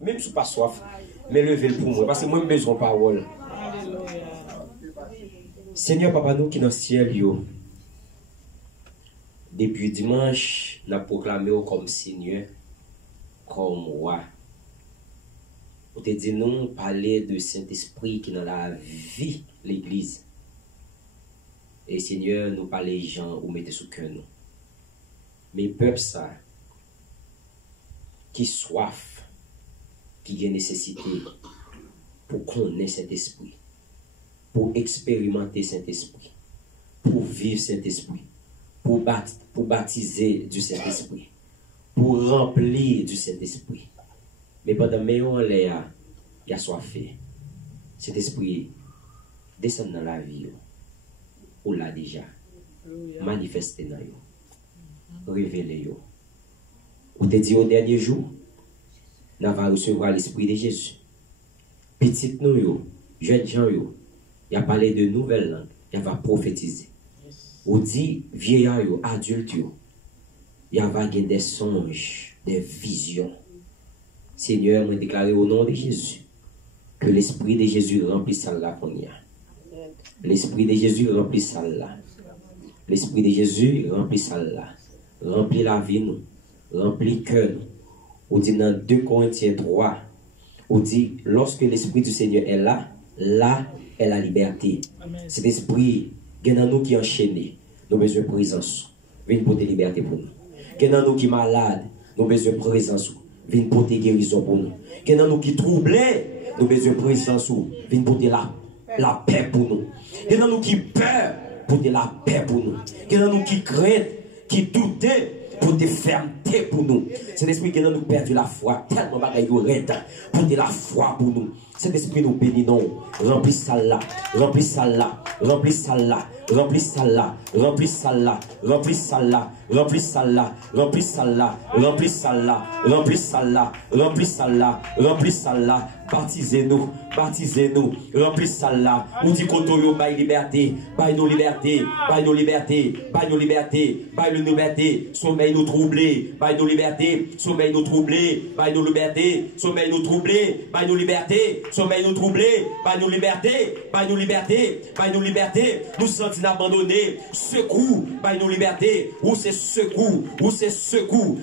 même si pas soif, mais levez-le pour moi, parce que moi, j'ai besoin de parole. Seigneur, papa, nous qui dans le ciel, yo, depuis dimanche, nous avons proclamé comme Seigneur, comme roi. Pour te dire, nous parler de Saint-Esprit qui est dans la vie de l'Église. Et Seigneur, nous parlons les gens ou mettez sous cœur nous. Mais peuple ça, qui soif, qui a nécessité pour connaître Saint-Esprit, pour expérimenter Saint-Esprit, pour vivre Saint-Esprit, pour baptiser du Saint-Esprit, pour remplir du Saint-Esprit. Mais pendant que on il y a soifé. Saint-Esprit descend dans la vie. Ou l'a déjà. Manifesté dans yo. Révélé yo. Ou te dit au dernier jour, nous allons recevoir l'Esprit de Jésus. Petit nous yo, jeunes gens yo, il a parlé de nouvelles langues, il va prophétiser. Ou dit vieillard yo, adulte yo, il va gagner des songes, des visions. Seigneur, nous déclarons au nom de Jésus que l'Esprit de Jésus remplisse ça là qu'on y a. L'Esprit de Jésus remplit ça là. L'Esprit de Jésus remplit ça là. Remplit la vie nous. Remplit le cœur nous. On dit dans 2 Corinthiens 3, on dit lorsque l'Esprit du Seigneur est là, là est la liberté. Cet esprit, il y a nous qui enchaînés, nous avons besoin de présence. Viens porter liberté pour nous. Il y a nous qui malades, nous avons besoin de présence. Viens porter guérison pour nous. Il y a nous qui troublés, nous avons besoin de présence. Viens porter la paix pour nous. Il y a nous qui peur, pour de la paix pour nous. Il y a nous qui craignent, qui doutent, pour de fermeté pour nous. Cet esprit qui nous perdu la foi, tellement bagaille raide, pour de la foi pour nous. Cet esprit nous bénit non. Remplis ça là, remplis ça là, remplis ça là, remplis ça là, remplis ça là, remplis ça là, remplis ça là, remplis ça là, remplis ça là, remplis ça là, remplis ça là, remplis ça là. Baptisez-nous, baptisez-nous, remplis ça là. Ou dit kotoyo, baille liberté, baille nos libertés, baille nos libertés, baille nos libertés, baille nos libertés, sommeil nous troublés, baille nos libertés, sommeil nous troublés, baille nos libertés, sommeil nous troublés, baille nos libertés, sommeil nous troublés, baille nos libertés, baille nos libertés, baille nos libertés, nous sentons abandonnés, secours, baille nos libertés, ou c'est secours,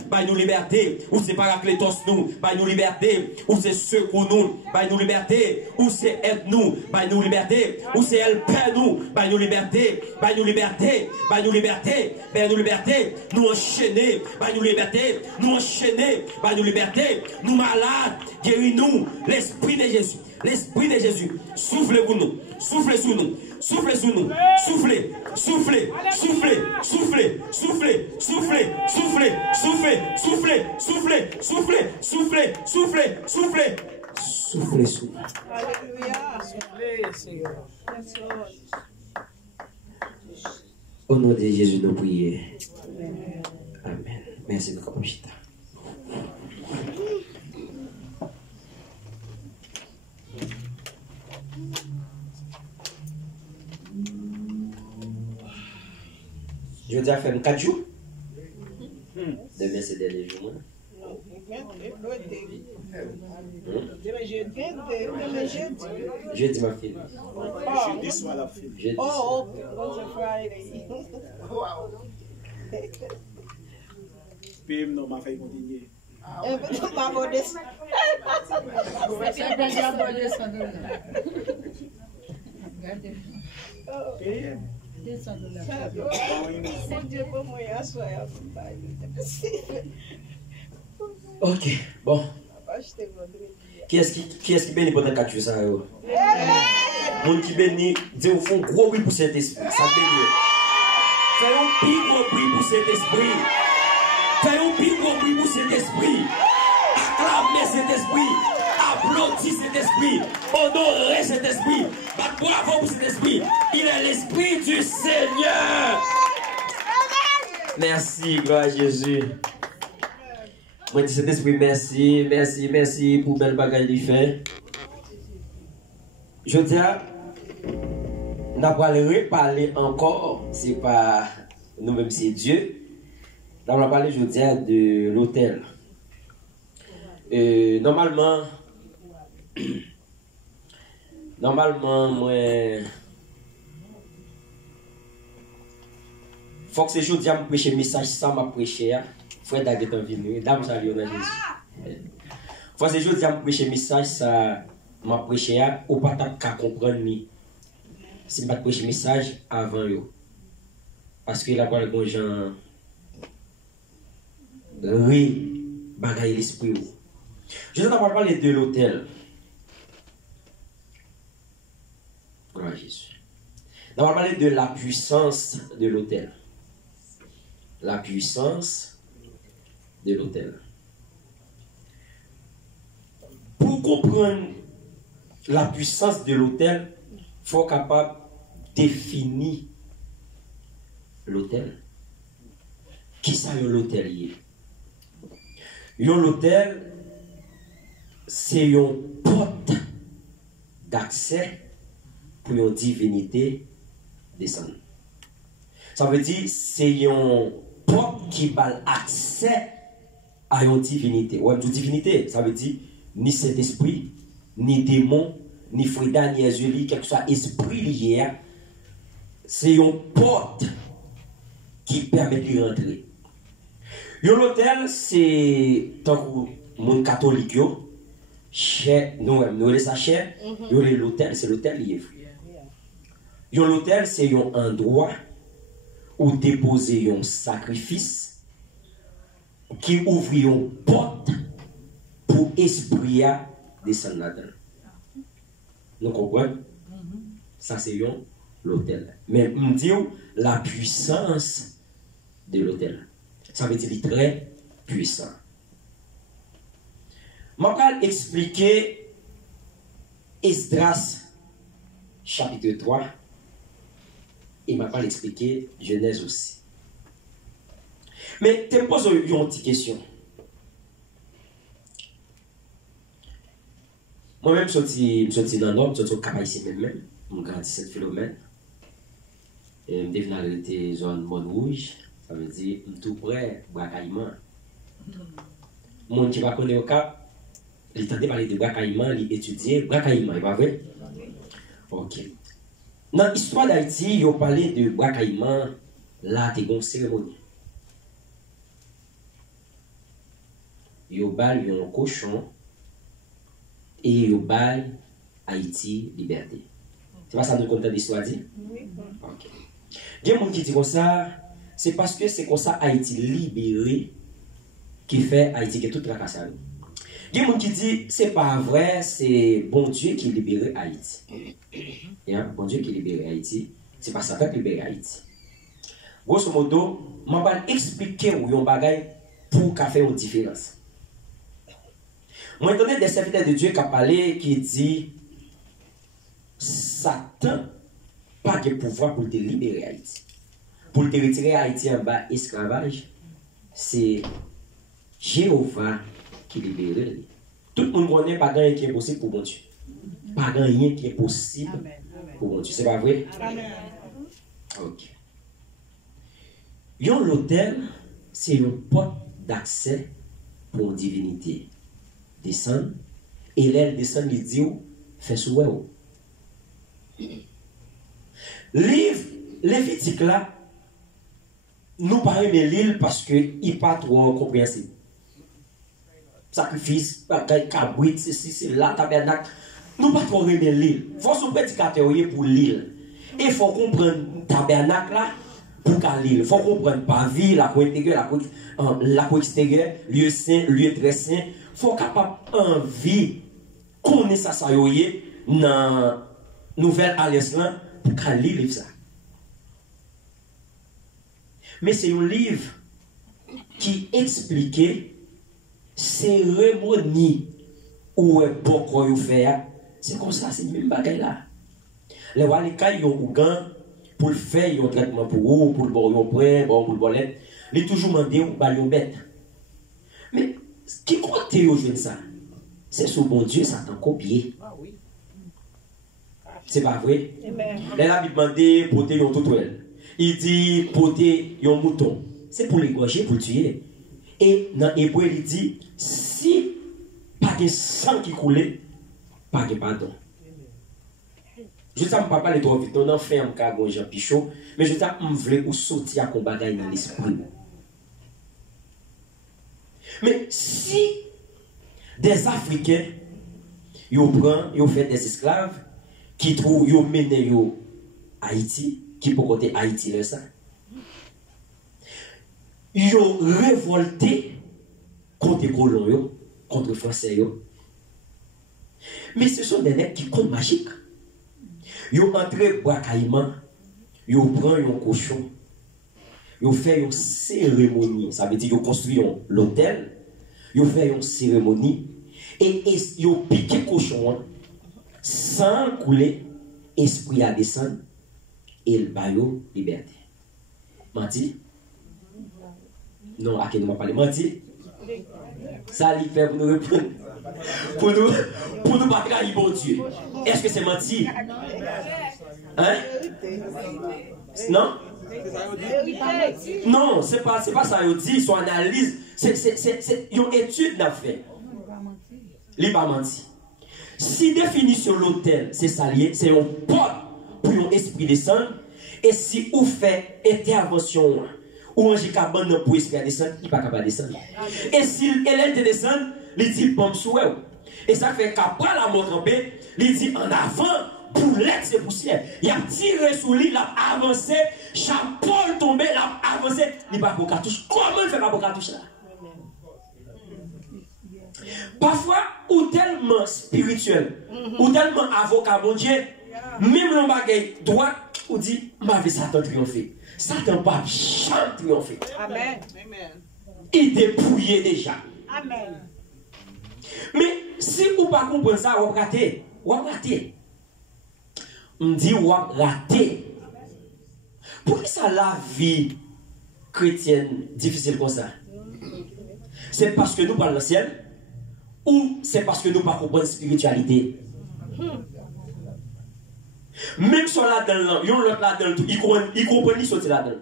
baille nos libertés, ou c'est paraclétos nous, baille nos libertés, ou c'est secours nous. By nous liberté, ou c'est aide nous, by nous liberté, ou c'est elle paix nous, by nous liberté, by nous liberté, by nous liberté, by nous liberté, nous enchaîner, by nous liberté, nous enchaîner, by nous liberté, nous malades, guéris-nous, l'Esprit de Jésus, l'Esprit de Jésus, soufflez-vous nous, soufflez sous nous, soufflez sous nous, soufflez, soufflez, soufflez, soufflez, soufflez, soufflez, soufflez, soufflez, soufflez, soufflez, soufflez, soufflez, soufflez, soufflez. Soufflez sous nous. Alléluia. Soufflez, Seigneur. Au nom de Jésus, nous prions. Amen. Merci de votre chita. Je dis à faire 4 jours. Demain, c'est le dernier jour. Jeudi, ma fille. Jeudi soir, la fille. Jeudi. Oh, okay. That's a Friday. Wow. Puis, non, ma fille continue. Ma modeste. Ok, bon. Qui est-ce qui bénit pendant 4 jours ça? Mon qui bénit, dit au fond, gros oui pour cet esprit. Ça bénit. Fais un plus gros bruit pour cet esprit. Fais un plus gros bruit pour cet esprit. Acclamez cet esprit. Applaudissez cet esprit. Honorez cet esprit. Bravo pour cet esprit. Il est l'esprit du Seigneur. Merci, gloire à Jésus. Moi, je dis cet esprit, merci, merci, merci pour belle bagaille qu'il fait. Je dis, on n'a pas reparler encore, c'est pas nous-mêmes, c'est Dieu. On va parler, je dis, de l'autel. Normalement, moi, faut que ces jours je prêche le message ça m'a prêché. Frère David est venu, dame salut dans Jésus. Faut que ces jours je prêche le message ça m'a prêché ou pas qu'à comprendre ni. Si pas prêcher message avant yo. Parce que là pas les gens bagaille l'esprit. Je vais d'abord parler de l'autel. Gloire à Jésus. On va parler de la puissance de l'autel. La puissance de l'autel. Pour comprendre la puissance de l'autel, il faut être capable de définir l'autel. Qui ça l'autel? L'autel, c'est une porte d'accès pour une divinité descendre. Ça veut dire c'est une porte qui va accès à une divinité. Ouais, une divinité, ça veut dire ni Saint-Esprit, ni démon, ni Frida, ni Azuli, quel que soit esprit lié. C'est une porte qui permet de rentrer. L'autel, c'est tant que mon catholique, nous ça cher, l'autel, c'est l'autel lié. L'autel, c'est un endroit où déposer un sacrifice qui ouvre une porte pour esprit à descendre là-dedans. Nous comprenons? Ça, c'est l'autel. Mais on dit la puissance de l'autel. Ça veut dire qu'il est très puissant. Je vais expliquer Esdras chapitre 3 et je vais expliquer Genèse aussi. Mais je me pose une petite question. Moi-même, je suis dans le nord, je suis capable ici même. Je grandis Saint-Philomène. Et je suis dans la zone Montrouge. Ça veut dire que je suis tout près de Brakaïman. Les gens qui ne connaissent pas, ils entendent parler de Brakaïman, ils étudient Brakaïman, pas vrai? Ok. Dans l'histoire d'Haïti, ils ont parlé de Brakaïman, là, il y a une cérémonie. Ils ont parlé un cochon et ils ont parlé Haïti, liberté. C'est pas ça que nous comptons l'histoire dit? Oui. Ok. Il y a des gens qui disent comme ça, c'est parce que c'est comme ça Haïti libéré qui fait Haïti qui est toute la casse. Il y a des gens qui disent c'est pas vrai, c'est bon Dieu qui libère Haïti. Bon Dieu qui libère Haïti, c'est pas Satan qui libère Haïti. Grosso modo, je vais expliquer où il y a un bagage pour faire une différence. Moi, j'entendais des serviteurs de Dieu qui ont parlé, qui dit Satan pas de pouvoir pour te libérer Haïti. Pour te retirer Haïti en bas esclavage, c'est Jéhovah qui libère. Tout le monde connaît pas rien qui est possible pour bon Dieu. Pas rien qui est possible pour bon Dieu. C'est pas vrai? Amen. Ok. L'autel, c'est une porte d'accès pour une divinité. Descend, et l'aile descend, il dit, fait souhait. Livre Lévitique là, nous parlons de l'île parce qu'il n'est pas trop compréhensible. Sacrifice, cabrit, c'est là, tabernacle. Nous pas trop aimer l'île. Il faut se prédicateur pour l'île. Et il faut comprendre tabernacle là pour qu'à l'île. Il faut comprendre pas vie, la cour intérieure, la cour extérieure, lieu saint, lieu très saint. Il faut capable envie connaître ça dans nouvelle alliance là pour qu'à l'île ça. Mais c'est un livre qui explique cérémonie où est beaucoup de faire. C'est comme ça, c'est le même bagage là. Les Walika, ils ont un pour le faire, ils ont un traitement pour vous, pour le bon prêt, pour le bolet. Ils ont toujours demandé ou pas les bêtes. Mais ce qui compte au jeu de ça, c'est ce bon Dieu, ça t'a copié. C'est pas vrai? Les la Bible demande porter un toutouel. Il dit porter un mouton. C'est pour l'égorger, pour le tuer. Et dans l'hébreu, il dit si pas de sang qui coule, pas de pardon. Je ne sais pas parler trop vite, on en fait un cas Jean Pichot, mais je sais que je veux sortir à combattre dans l'esprit. Mais si des Africains, ils ont fait des esclaves, qui trouvent, ils ont mené Haïti, qui peut côté Haïti, là, ça. Ils ont révolté contre les colons, contre les Français. Mais ce sont des nègres qui comptent magique. Ils ont entré au bois caïman, ils ont pris un cochon, ils ont fait une cérémonie. Ça veut dire qu'ils ont construit l'hôtel, ils ont fait une cérémonie et ils ont piqué le cochon sans couler, esprit à descendre et le baillot liberté. Menti? Non, à qui nous m'a parlé? Menti? Ça lui fait pour nous répondre. Pour nous pas trahir bon Dieu. Est-ce que c'est menti? Hein? Non? Non, c'est pas ça. Ils disent, son analyse, c'est une étude n'a fait. Il pas menti. Si définition l'hôtel, c'est salier, c'est un porte pour un esprit descendre. Et si vous faites intervention ou un cabane pour esprit descendre, il n'est pas capable de descendre. Et si elle te descend, il dit pomme sous elle. Et ça fait qu'après la mort campée, il dit en avant, boulette c'est poussière. Il a tiré sous lui, il a avancé, chapeau tombé, il a avancé, il n'a pas de cartouche. Comment il fait pas de cartouche là? Parfois, ou tellement spirituel, ou tellement avocat, mon Dieu, même le bagage droit, ou dit, ma vie, Satan triomphé. Satan pas jamais triomphé. Amen. Il dépouillé déjà. Amen. Mais si vous ne comprenez pas ça, vous ratez. Vous ratez. On dit, vous ratez. Pourquoi ça la vie chrétienne difficile comme ça? C'est parce que nous parlons le ciel ou c'est parce que nous ne comprenons pas la spiritualité? Même si on l'a dans l'autre, l'autre là dans tout, il comprend ni sortir là-dedans.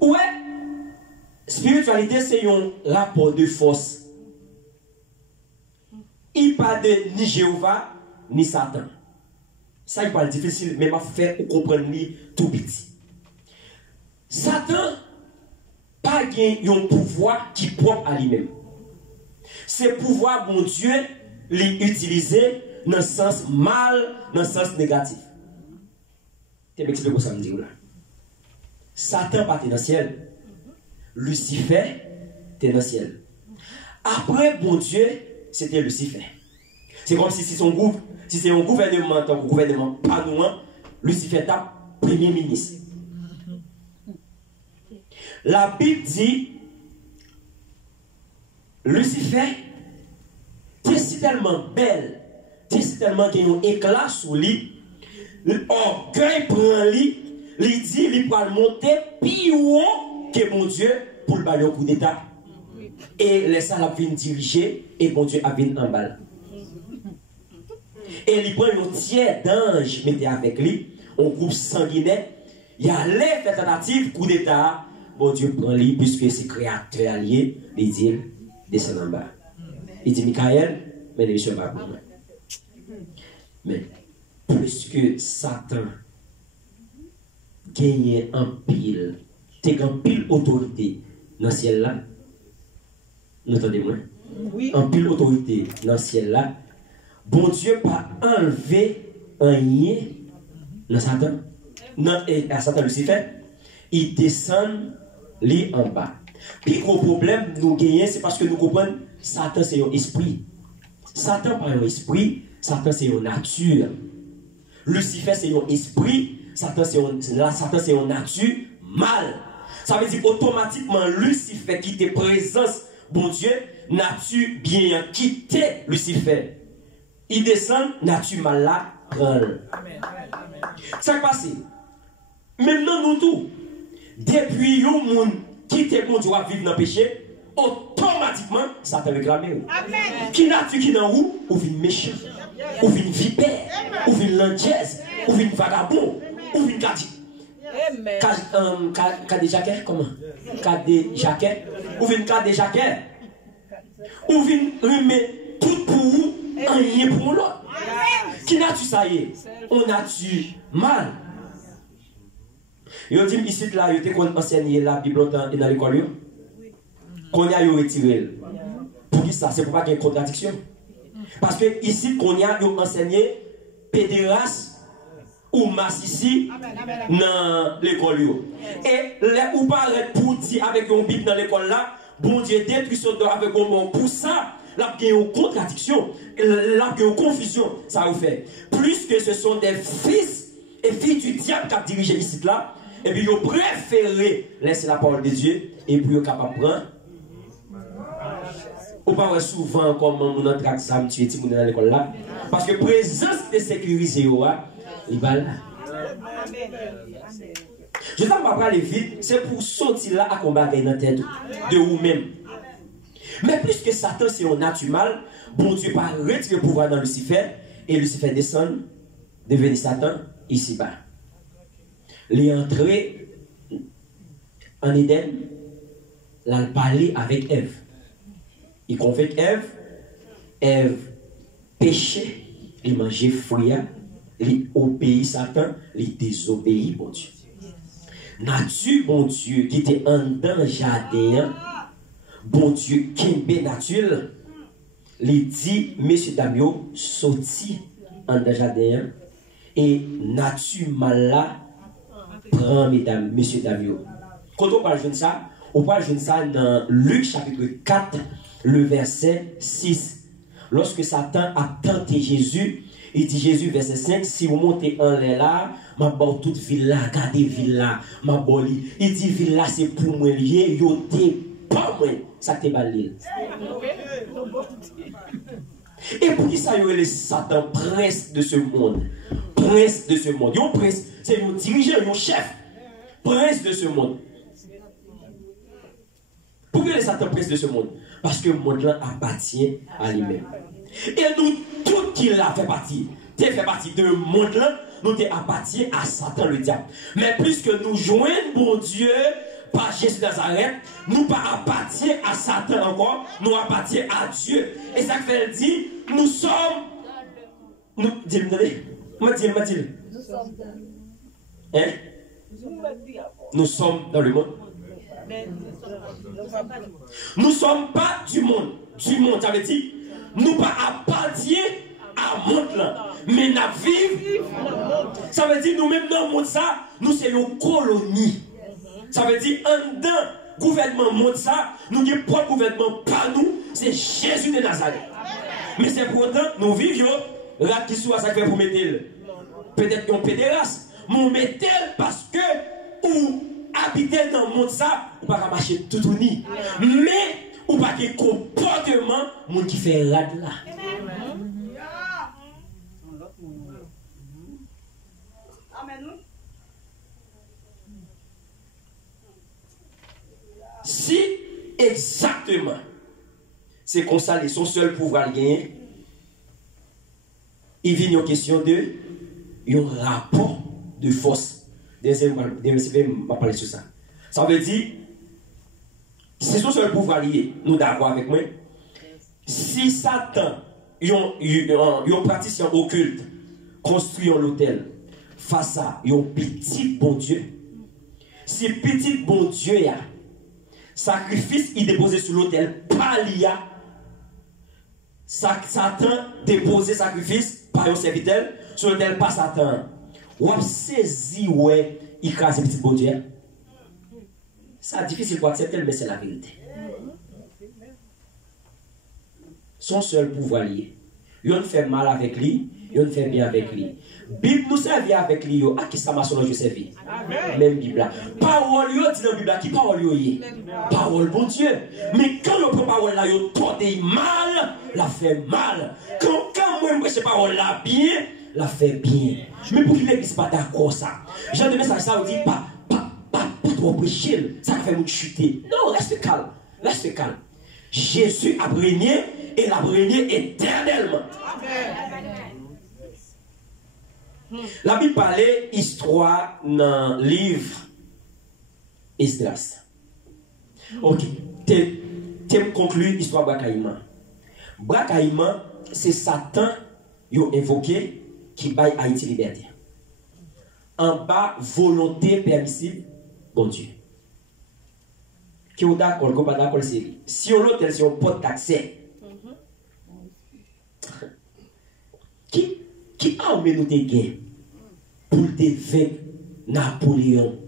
Ouais, spiritualité c'est un rapport de force. Il parle de ni Jéhovah ni Satan. Ça il parle difficile, mais m'a fait comprendre lui tout petit. Satan pas un pouvoir qui est propre à lui-même. C'est pouvoir bon Dieu l'utiliser dans le sens mal, dans le sens négatif. Tu m'expliques quoi ça me dit là? Satan pas dans le ciel. Lucifer était dans le ciel. Après bon Dieu, c'était Lucifer. C'est comme si c'est un gouvernement, tant que gouvernement pas nous, Lucifer est premier ministre. La Bible dit Lucifer c'est tellement belle, c'est tellement qu'il y a un éclat sous lui, l'orgueil prend lui, il dit il va monter plus haut que mon Dieu pour le balayer au coup d'état. Et les salles viennent diriger et mon Dieu a venu en balle. Et il prend un tiers d'ange, mettez avec lui, un groupe sanguinaire, il a les fait tentative, coup d'état, mon Dieu prend lui, puisque c'est créateur allié, il dit descend en bas. Il dit Michael, mais ne pas pour moi. Mais plus que Satan gagne en pile, t'es en pile autorité dans le ciel là. Vous entendez-moi? Oui. En pile autorité dans le ciel là. Bon Dieu pas enlevé un lien dans Satan. Non, et à Satan Lucifer, il descend lui en bas. Puis gros problème nous gagnons, c'est parce que nous comprenons Satan c'est un esprit. Satan pas un esprit, Satan c'est une nature. Lucifer c'est un esprit, Satan c'est une nature mal. Ça veut dire automatiquement Lucifer qui était présence, bon Dieu, nature bien quitté Lucifer. Il descend, nature mal là, ça passe. Maintenant nous tous, depuis le monde quitte bon Dieu vivre dans le péché, automatiquement, ça te réclame. Qui nature qui dans où? Ou vient méchant, ou vient vipère, ou vient landiaise, ou vient vagabond, ou vient gardien. Cadé jaquet, comment? Cadé jaquet, ou vient cadé jaquet. Ou vin remettre tout pour vous, rien pour l'autre. Qui n'a-tu ça y est? On a-tu mal? Yo dit ici là, yo te kon enseigner la Bible longtemps dans l'école yo. Qu'on y a yo retiré. Pour qui ça? C'est pour pas qu'il y ait une contradiction. Parce que ici qu'on y a yo enseigné pédéraste ou masse ici dans l'école yo. Et les ou pas pour dire avec une Bible dans l'école là, bon Dieu détruit son dos avec un mot pour ça. Là, il y a une contradiction, là, il y a une confusion, ça vous fait. Plus que ce sont des fils et filles du diable qui ont dirigé ici là, et puis ils ont préféré laisser la parole de Dieu, et puis ils sont capables de prendre. On parle souvent comme on entre examen, tu es dans l'école là, parce que la présence de sécuriser, il va là. Je ne vais pas parler vite, c'est pour sortir là à combattre dans la tête de vous-même. Mais puisque Satan c'est un naturel, bon Dieu va retirer le pouvoir dans Lucifer et Lucifer descend, devenir Satan ici-bas. Il est entré en Éden, il a parlé avec Ève. Il convainc Ève, Ève péchait, il mangeait fruit, il obéit Satan, il désobéit bon Dieu. Nature bon Dieu qui était en dans jardin. Bon Dieu, Kimbe nature, il dit, Monsieur Damio, sorti en jardin et nature mal prend mesdames, Monsieur Damio. Quand on parle de ça, on parle de ça dans Luc chapitre 4, le verset 6. Lorsque Satan a tenté Jésus, il dit Jésus, verset 5, si vous montez en l'air là, ma bonne toute ville là, gardez ville là, ma bonne. Il dit ville là, c'est pour moi lié, yoté. Pas moi, ça te balé. Et pour qui ça y est le Satan, prince de ce monde? Prince de ce monde. Yon prince, c'est un dirigeant, un chef. Prince de ce monde. Pourquoi le Satan prince de ce monde? Parce que le monde-là appartient à lui-même. Et nous, tout qui l'a fait partie, tu fait partie de ce monde-là, nous appartient à Satan le diable. Mais puisque nous joignons bon Dieu, par Jésus de Nazareth, nous pas appartient à Satan encore, nous appartient à Dieu. Et ça fait dit, nous sommes. Nous, dis-le, dis-le. Hein? Nous sommes dans le monde. Nous ne sommes pas du monde. Du monde, ça veut dire, nous pas appartient à monde là. Mais nous vivons. Ça veut dire, nous-mêmes dans le monde, ça, nous sommes une colonie. Ça veut dire, en dedans, gouvernement monde ça, nous n'avons pas de gouvernement par nous, c'est Jésus de Nazareth. Mais c'est pourtant, nous vivons, là qui soit ça fait pour mettre, peut-être qu'on pédéraste, mais on met parce que, ou habiter dans le monde ça, ou pas marcher tout uni. Mais, ou pas de comportement, monde qui fait rad là. Si exactement c'est comme ça, son seul pouvoir gagner, il vient une question de un rapport de force. Deuxième, je vais parler sur ça. Ça veut dire, c'est son seul pouvoir lié, nous d'accord avec moi. Si Satan, un praticien occulte, construit un hôtel face à un petit bon Dieu, si petit bon Dieu y a sacrifice il déposé sur l'autel par l'IA, Satan déposé sacrifice par un serviteur sur l'autel par Satan. Ou a saisi ouais il crase petit bon Dieu. C'est difficile pour accepter mais c'est la vérité. Son seul pouvoir lié. Il fait mal avec lui, il fait bien avec lui. Bible nous servait avec lui, à qui ça m'a sonné, je servis. Même Bible là. Parole, yo dit dans la Bible là, qui parole yo y? Parole, bon Dieu. Mais quand on prend parole là, yo porte mal, la fait mal. Quand moi, je prêche parole là bien, la fait bien. Mais pour qu'il l'église pas d'accord ça. J'ai des messages ça, on dit pas trop prêcher, ça fait nous chuter. Non, reste calme, reste calme. Jésus a régné et il a régné éternellement. La Bible parlait histoire dans le livre Esdras. Ok. thème conclu, histoire Brakaïman. Brakaïman, c'est Satan qui a invoqué qui baille Haïti liberté. En bas, volonté permissible, bon Dieu. Qui est d'accord, qui n'est pas d'accord, c'est si on l'autre, c'est un pot d'accès. Qui a amené nous des gains pour te vaincre Napoléon?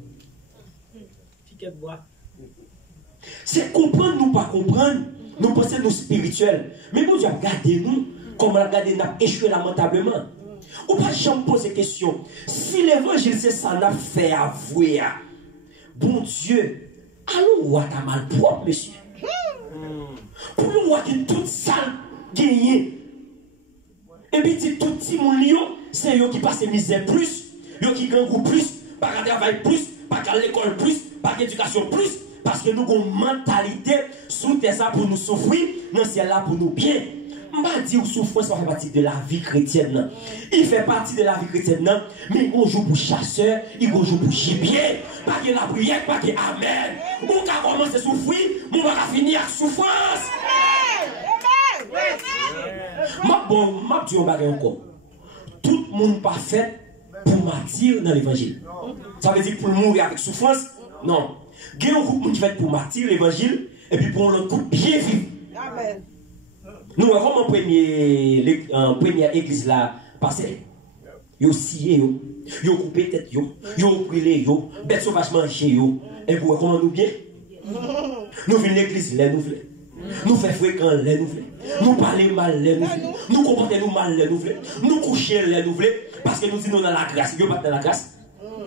C'est comprendre, nous pas comprendre. Nous pensons nous spirituels. Mais bon Dieu a gardé nous comme on a gardé, nous échoué lamentablement. Ou pas jamais poser question. Si l'évangile c'est ça, on a fait avouer. Bon Dieu, allons voir ta mal propre, monsieur. Pour nous voir que toute salle gagne. Et puis tout petit monde c'est eux qui passent misère plus, eux qui gagnent plus, pas qu'à travail plus, pas qu'à l'école plus, pas qu'à l'éducation plus, parce que nous avons une mentalité sous terre ça pour nous souffrir, dans ciel là pour nous bien. Je ne vais pas dire que la souffrance fait partie de la vie chrétienne. Il fait partie de la vie chrétienne, mais on joue pour chasseur, il joue pour gibier. Pas que la prière, pas que amen. On va commencer à souffrir, on va finir avec souffrance. Je dis encore. Tout le monde pas fait pour martyr dans l'évangile. Ça veut dire pour mourir avec souffrance? Non. Il y a un groupe qui fait pour martyr l'évangile et puis pour le coup bien vivre. Amen. Nous avons en première église là passé. Yo scié yo, yo coupé tête yo, yo brûlé yo, bête sauvage mangé yo. Et vous comment nous bien? Nous venons l'église là nous voulons. Nous faisons fréquent les nous voulons. Nous parlons mal les nous voulons. Nous comportons mal les nous voulons. Nous couchons les nous voulons. Parce que nous disons dans la grâce. Yo pas dans la grâce.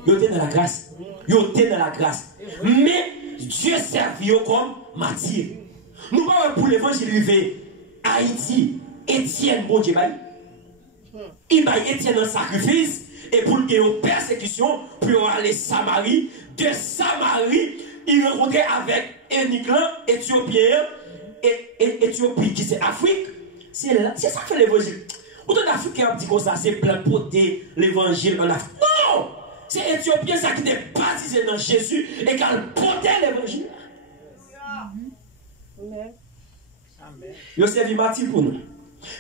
Yo t'es dans la grâce. Yo t'es dans la grâce. Mais Dieu servi comme martyr. Nous pas pour l'évangile arrivé. Haïti, Étienne, bon Dieu, il va Étienne en sacrifice et pour qu'il y ait une persécution, pour aller Samarie. De Samarie, il rencontrait avec un Égyptien, Éthiopien, et Éthiopie qui c'est Afrique. C'est ça que fait l'évangile. Autant d'Africains qui dit comme ça, c'est plein porter l'évangile en Afrique. Non! C'est Éthiopien ça qui est baptisé dans Jésus et qui a porté l'évangile. Yo servi martyr pour nous.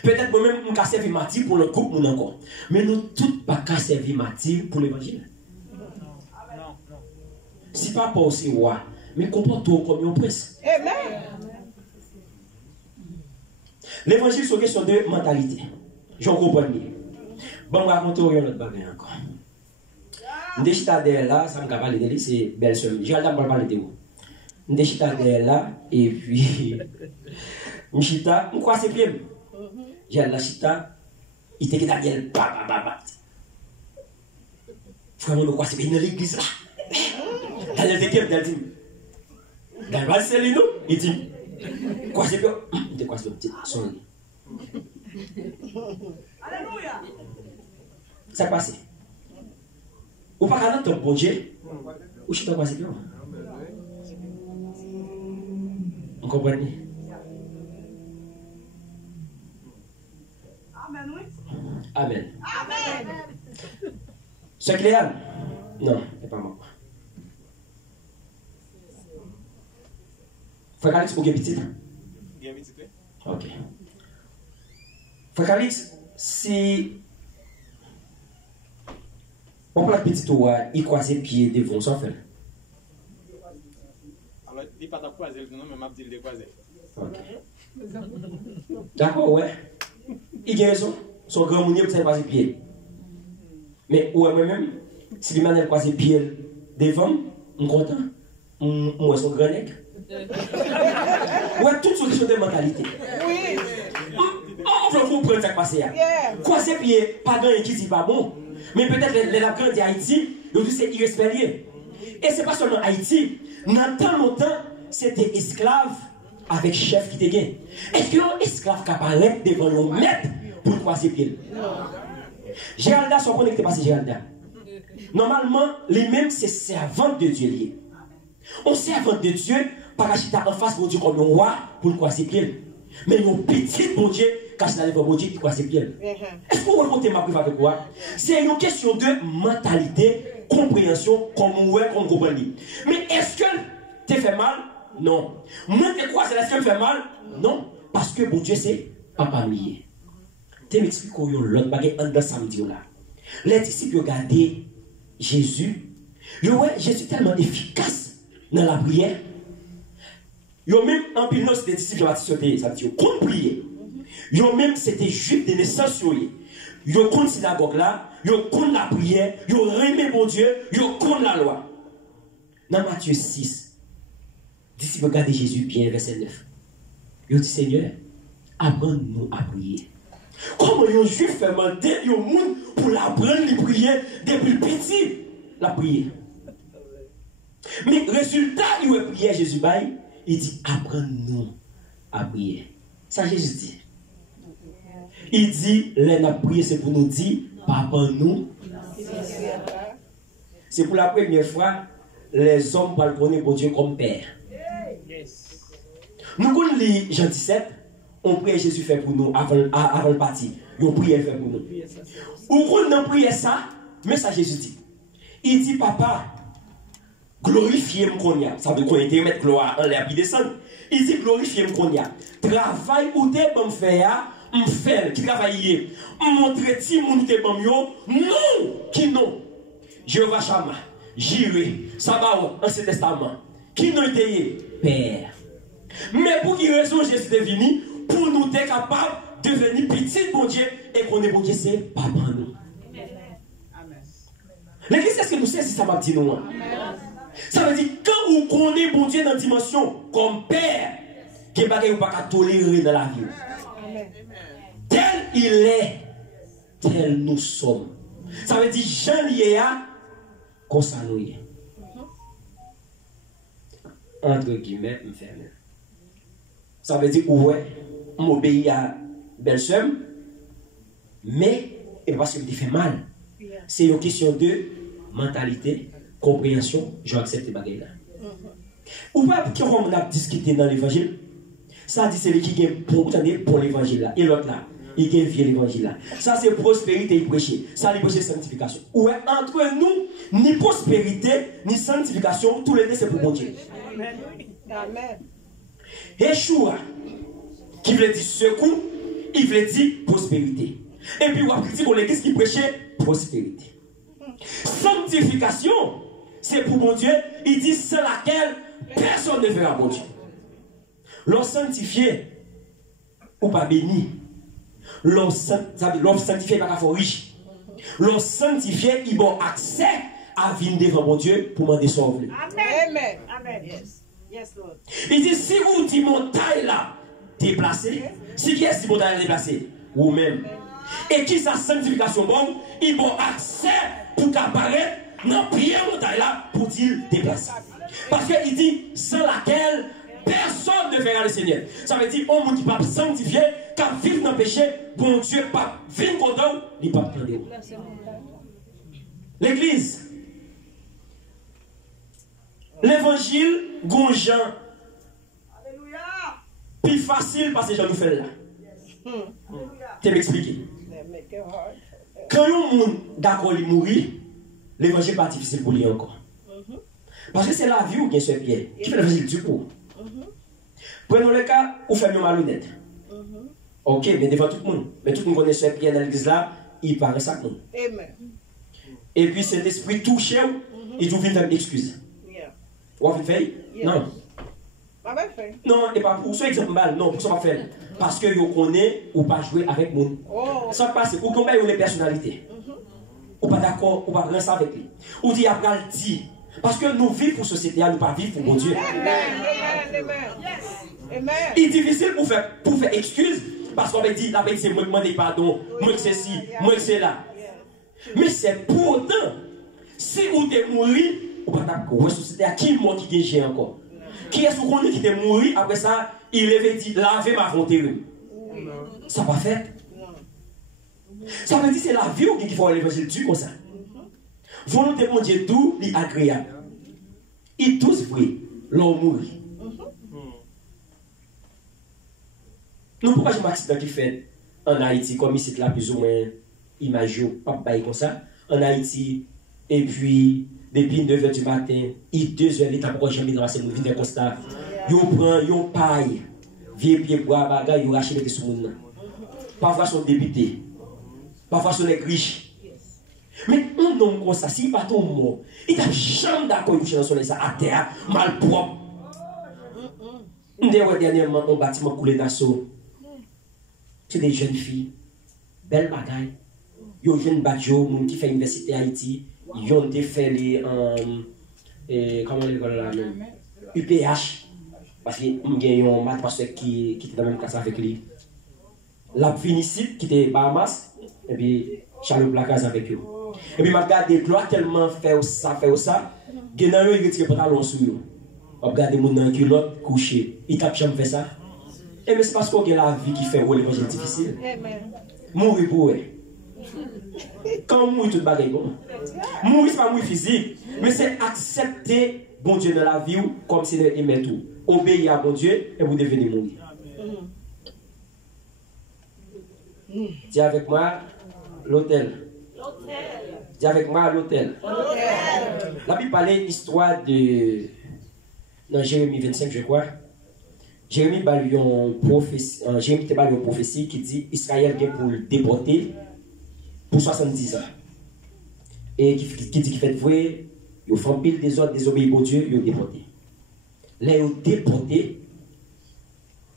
Peut-être moi-même, je servi martyr pour le groupe nous encore. Mais nous tous pas qu'à servir martyr pour l'évangile. Si pas pour aussi roi, mais comporte-toi comme un prince. Amen. L'évangile c'est une question de mentalité. J'en comprends mieux. Bon, on va raconter un autre bagage encore. Ndeshita là, ça me parle de lui, c'est belle soeur. J'ai hâte de parler de vous. Ndeshita là, et puis. Mchita, je crois que c'est bien. J'ai la chita, il était Daniel, Frère, je crois que c'est bien dans l'église là. Daniel était Daniel dit. Daniel c'est lui, non? Il dit, quoi c'est bien? Il dit, quoi c'est bien? Son. Alléluia. Ça passe. Ou pas qu'à notre bon Dieu, ou chita, quoi c'est bien? Vous comprenez? Amen. Amen. C'est clair? Non, c'est pas moi. Frère Calix, vous avez petit? Ok. Frère Calix, si on prend petit tour, il croise les pieds devant son frère. Alors, il n'est pas croiser, non, mais je vais croiser. Ok. D'accord, ouais. Il a raison. Son grand mounier peut passer pied. Mais moi-même, si lui m'a croisé pied devant, je suis content. Moi, son grand nègre. Ouais, tout ce question de mentalité. Oui. On veut comprendre ce qui passe. Croiser pied, pas grand qui dit pas bon. Mais peut-être les lapins d'Haïti, ils disent c'est irrespectueux. Et ce n'est pas seulement Haïti. Dans tant longtemps, c'était esclave avec chef qui te gagne. Est-ce qu'un esclave qui apparaît devant le maître pour croiser pied? Géralda, son connecté pas c'est Géralda. Normalement, les mêmes c'est servante de Dieu lié. On servante de Dieu par achita en face de Dieu comme un roi pour croiser pied. Mais une petite bon Dieu cache dans les bon Dieu qui croise pied. Est-ce que vous racontez ma preuve avec quoi? C'est une question de mentalité, compréhension, comme on comprend. Mais est-ce que tu fait mal? Non. Moi, te crois, c'est là ce qui me fait mal? Non. Parce que bon Dieu, c'est papa lié. Tu m'expliques l'autre bagage en dans samedi là. Les disciples regardaient Jésus. Ouais, Jésus tellement efficace dans la prière. Yo même en pile non c'était disciples baptisés, ça veut dire qu'on prier. Yo même c'était juif de naissance yo compte synagogue là, yo compte la prière, yo remet bon Dieu, yo compte la loi. Dans Matthieu 6, disciples regardaient Jésus bien verset 9. Yo dit Seigneur, apprends-nous à prier. Comment un juif fait demander au monde pour l'apprendre à prier depuis le petit, la prière. Mais résultat, il a prié Jésus bail, il dit apprends-nous à prier. Ça Jésus dit. Il dit les n'a prié c'est pour nous dire papa nous. C'est pour la première fois les hommes parlent pour Dieu comme père. Nous connaissons les Jean 17. On prie Jésus fait pour nous avant le parti. On prie fait pour nous. Ou qu'on a prié ça, mais ça Jésus dit. Il dit papa, glorifiez-moi qu'on y a. Ça veut dire qu'on était mettre gloire en l'air puis descendre. Il dit glorifiez-moi qu'on y a. Travail ou t'es bon faire, m'fait qui travaille. Montrer ti moun te bon yo, non, qui non. Jéhovah Shammah, Jireh, Sabaoth, Ancien Testament. Qui non était père. Mais pour qui raison Jésus est venu? Pour nous être capables de devenir petit bon Dieu et qu'on est bon Dieu, c'est papa nous. L'église, est-ce que nous savons si ça va dire nous? Ça veut dire quand on connaît bon Dieu dans la dimension comme père, qu'il n'y a pas qu'à tolérer dans la vie. Tel il est, tel nous sommes. Ça veut dire Jean Liéa, comme ça nous est. Entre guillemets, me ferme. Ça veut dire ouais. M'obéit à belle-sœur, mais et parce qu'il fait mal. C'est une question de mentalité, compréhension, je accepte les bagages là. Ou pas pour qu'on a discuté dans l'évangile, ça dit c'est lui qui gagne pour l'évangile là, et l'autre là, il gagne via l'évangile là. Ça c'est prospérité et prêcher, ça c'est prêcher sanctification. Ouais, entre nous, ni prospérité, ni sanctification, tous les deux c'est pour bon Dieu. Amen. Yeshua, qui veut dire secours, il veut dire prospérité. Et puis, on a critiqué l'église qui prêchait prospérité. Sanctification, c'est pour mon Dieu, il dit sans laquelle personne ne verra mon Dieu. L'homme sanctifié, ou pas béni. L'homme sanctifié, il va pas riche. L'homme sanctifié, il a accès à venir devant mon Dieu pour m'en sauver. Amen. Amen. Yes. Yes, Lord. Il dit si vous dites montagne là, déplacé, si qui est-ce qui montagne déplacé? Vous-même. Et qui sa sanctification bon, il a accès pour qu'apparaître dans pied montagne là pour dire déplacer. Parce qu'il dit sans laquelle personne ne verra le Seigneur. Ça veut dire on ne peut pas sanctifier, car vivre dans le péché, bon Dieu pas vivre content, il ne peut pas prendre. L'église. L'évangile, Gonjan. Alléluia. Plus facile parce que j'en nous fais là. Tu m'expliques. Quand un monde d'accord il mourit, l'évangile n'est pas difficile pour lui encore. Parce que c'est la vie où il y a ce pied. Qui fait l'évangile du coup? Prenons le cas où fait une malhonnête. Ok, mais devant tout le monde. Mais tout le monde connaît ce pied dans l'église là, il paraît ça comme. Et puis cet esprit touché, il doit venir faire une excuse. Vous avez fait? Non. Non, et pas pour ce exemple mal, non, pour ça pas faire. Parce que vous connaissez ou pas jouer avec nous. Ça passe, ou combien vous les personnalités. Ou pas d'accord, ou pas rien ça avec lui. Ou dit après le dit. Parce que nous vivons pour la société, nous pas vivre pour mon Dieu. Il est difficile pour faire excuse, parce qu'on va dire, la c'est moi qui demande pardon, moi que c'est ci, moi que c'est là. Mais c'est pourtant, si vous êtes mort, ou pas d'accord, la société à qui moi qui gagne encore. Qui est-ce qu'on dit qui est mort, après ça, il avait dit, lavez ma volonté. Ça pas fait. Ça veut dire c'est la vie qui faut l'évangile Dieu comme ça. Volonté mon Dieu doux et agréable. Ils tous vrai, l'on mourit. Nous pourquoi j'ai un accident qui fait en Haïti, comme ici là plus ou moins imagé, pas comme ça, en Haïti, et puis depuis 9h du matin, il 2h, il t'a pas jamais dans la scène, vite constat. Yo prend yon paille, vieux pied bois bagay, yo rachète sur moun. Parfois son député, parfois son riche. Mais un homme comme ça, s'il pas ton mot, il n'a jamais d'accord avec le soleil à terre, mal propre. Dernièrement, un bâtiment coulé d'assaut. C'est des jeunes filles, belles bagailles. Yo jeune badjo, moun qui fait l'université Haïti, ils ont fait les comment l'école là même UPH parce que on gagne un maître pasteur qui était dans la même classe avec lui. La Vinicite qui était Bahamas et puis Charles Blacaz avec eux. Et puis m'a regardé gloire tellement fait ça, gagnant il retire pantalon sur eux. On regarde moun dans culotte couché, il tape jamais fait ça. Et mais c'est parce qu'on a la vie qui fait l'évangile difficile. Mourir pour eux. Quand on mourit, tout bagaille bon. Mourir, c'est pas mourir physique, mais c'est accepter bon Dieu dans la vie comme s'il aimait tout. Obéir à bon Dieu et vous devenez mourir. Dis avec moi l'hôtel. Dis avec moi l'hôtel. La Bible parlait l'histoire de. Dans Jérémie 25, je crois. Jérémie parle une prophétie qui dit Israël vient pour le déporter pour 70 ans. Et qui dit qu'il fait vrai, ils font pile des ordres, désobéir au Dieu, ils déporté. Là, ils ont déporté,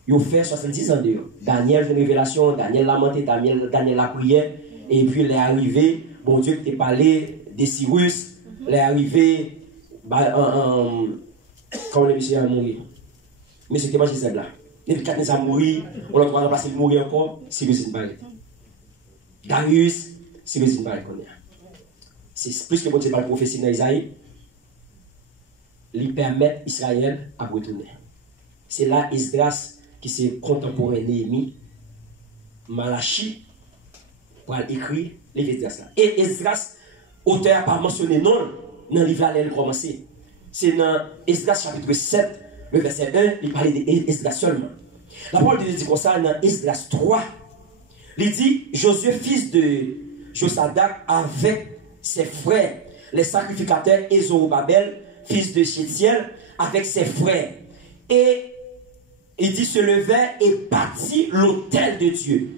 ils ont fait 70 ans dehors. Daniel fait une révélation, Daniel lamenté, Daniel la prière, et puis il est arrivé, bon Dieu qui t'a parlé des Cyrus, il est arrivé, quand le monsieur a mouru. Monsieur qui mange ces là. Depuis 4 ans, il a mouru, on l'a remplacé, il mourir encore, Cyrus n'est pas arrêté. Darius, Cyrus n'est pas arrêté. C'est plus que bon Dieu parle prophétie dans Isaïe, il permet Israël à retourner. C'est là Esdras qui s'est contemporain Néhémie, Malachi, pour écrire les Esdras là. Et Esdras, auteur n'a pas mentionné non dans le livre là, il a commencé. C'est dans Esdras chapitre 7, le verset 1, il parlait d'Esdras seulement. La parole de Dieu dit comme ça dans Esdras 3. Il dit Josué, fils de Josadak, avec ses frères, les sacrificateurs, et Zorobabel, fils de Shealtiel, avec ses frères. Et il dit se levait et bâtit l'autel de Dieu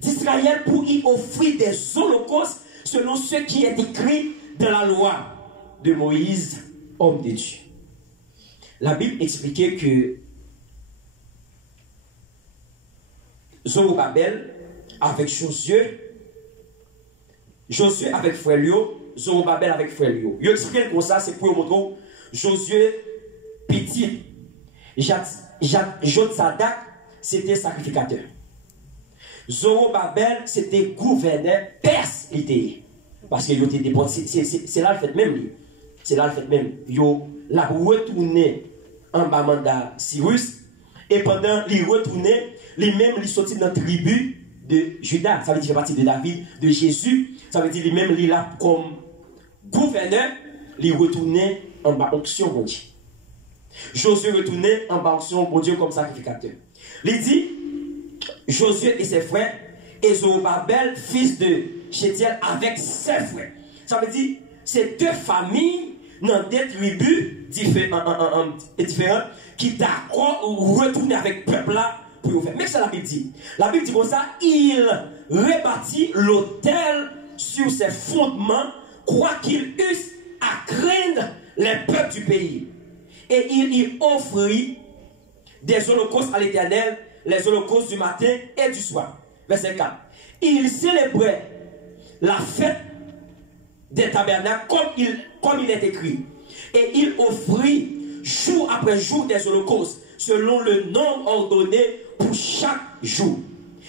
d'Israël pour y offrir des holocaustes selon ce qui est écrit dans la loi de Moïse, homme de Dieu. La Bible expliquait que Zorobabel avec Josué avec frère Lio, Zorobabel avec frère Lio. Il explique comme ça, c'est pour montrer Josué petit. Jotzadak, c'était sacrificateur. Zorobabel, c'était gouverneur perse. Parce que il était c'est là le fait même. C'est là le fait même. Yo l'a retourné en bas mandat Cyrus. Et pendant qu'il retournait, lui-même, il sortit dans la tribu de Judas. Ça veut dire qu'il fait partie de David, de Jésus. Ça veut dire lui-même, il là comme gouverneur, il retournait en bas onction, bon Dieu. Josué retournait en bas onction, bon Dieu, comme sacrificateur. Il dit, Josué et ses frères, et Zorobabel, fils de Shealtiel, avec ses frères. Ça veut dire, c'est deux familles dans des tribus différentes qui d'accord retourner avec le peuple là pour vous faire. Mais ça la Bible dit. La Bible dit comme ça, il rebâtit l'autel sur ses fondements, quoi qu'il eusse à craindre les peuples du pays. Et il y offrit des holocaustes à l'Éternel, les holocaustes du matin et du soir. Verset 4. Il célébrait la fête des tabernacles comme il est écrit. Et il offrit jour après jour des holocaustes selon le nombre ordonné pour chaque jour.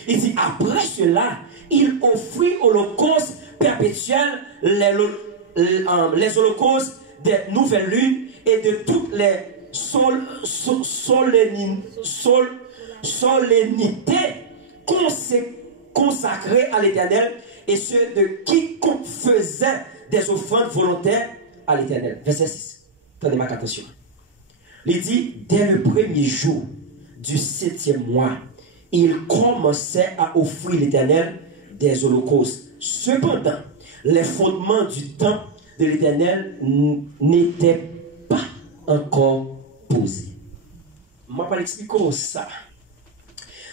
Il dit après cela, il offrit holocaustes perpétuels, les holocaustes des nouvelles lunes et de toutes les solennités consacrées à l'Éternel et ceux de quiconque faisait des offrandes volontaires à l'Éternel. Verset 6. Tenez ma attention. Il dit, dès le premier jour du 7e mois, il commençait à offrir l'Éternel des holocaustes. Cependant, les fondements du temple de l'Éternel n'étaient pas encore posés. Je vais expliquer comme ça.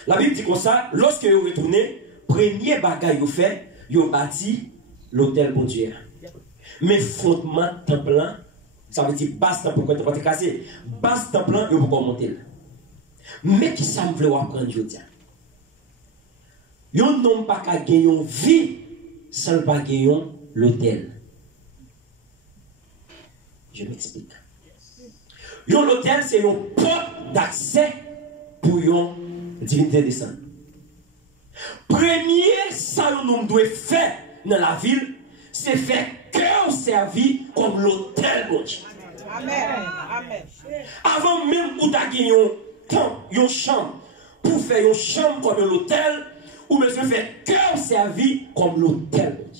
La Bible dit comme ça, lorsque vous retournez, premier bagage vous fait, vous bâti l'hôtel bon Dieu. Mais fondement temple, ça veut dire base temple quand vous êtes cassé, base temple, vous pouvez monter. Mais qui ça me veut apprendre je dis. Yon n'ont pas qu'à gagner une vie sans pas gagner l'hôtel. Je m'explique. L'hôtel, c'est une porte d'accès pour une divinité descendre. Premier, ça nous doit faire dans la ville, c'est faire cœur servi comme l'hôtel. Amen. Amen. Avant même où tu as gagné une chambre, pour faire une chambre comme l'hôtel, ou monsieur fait cœur servi comme l'hôtel.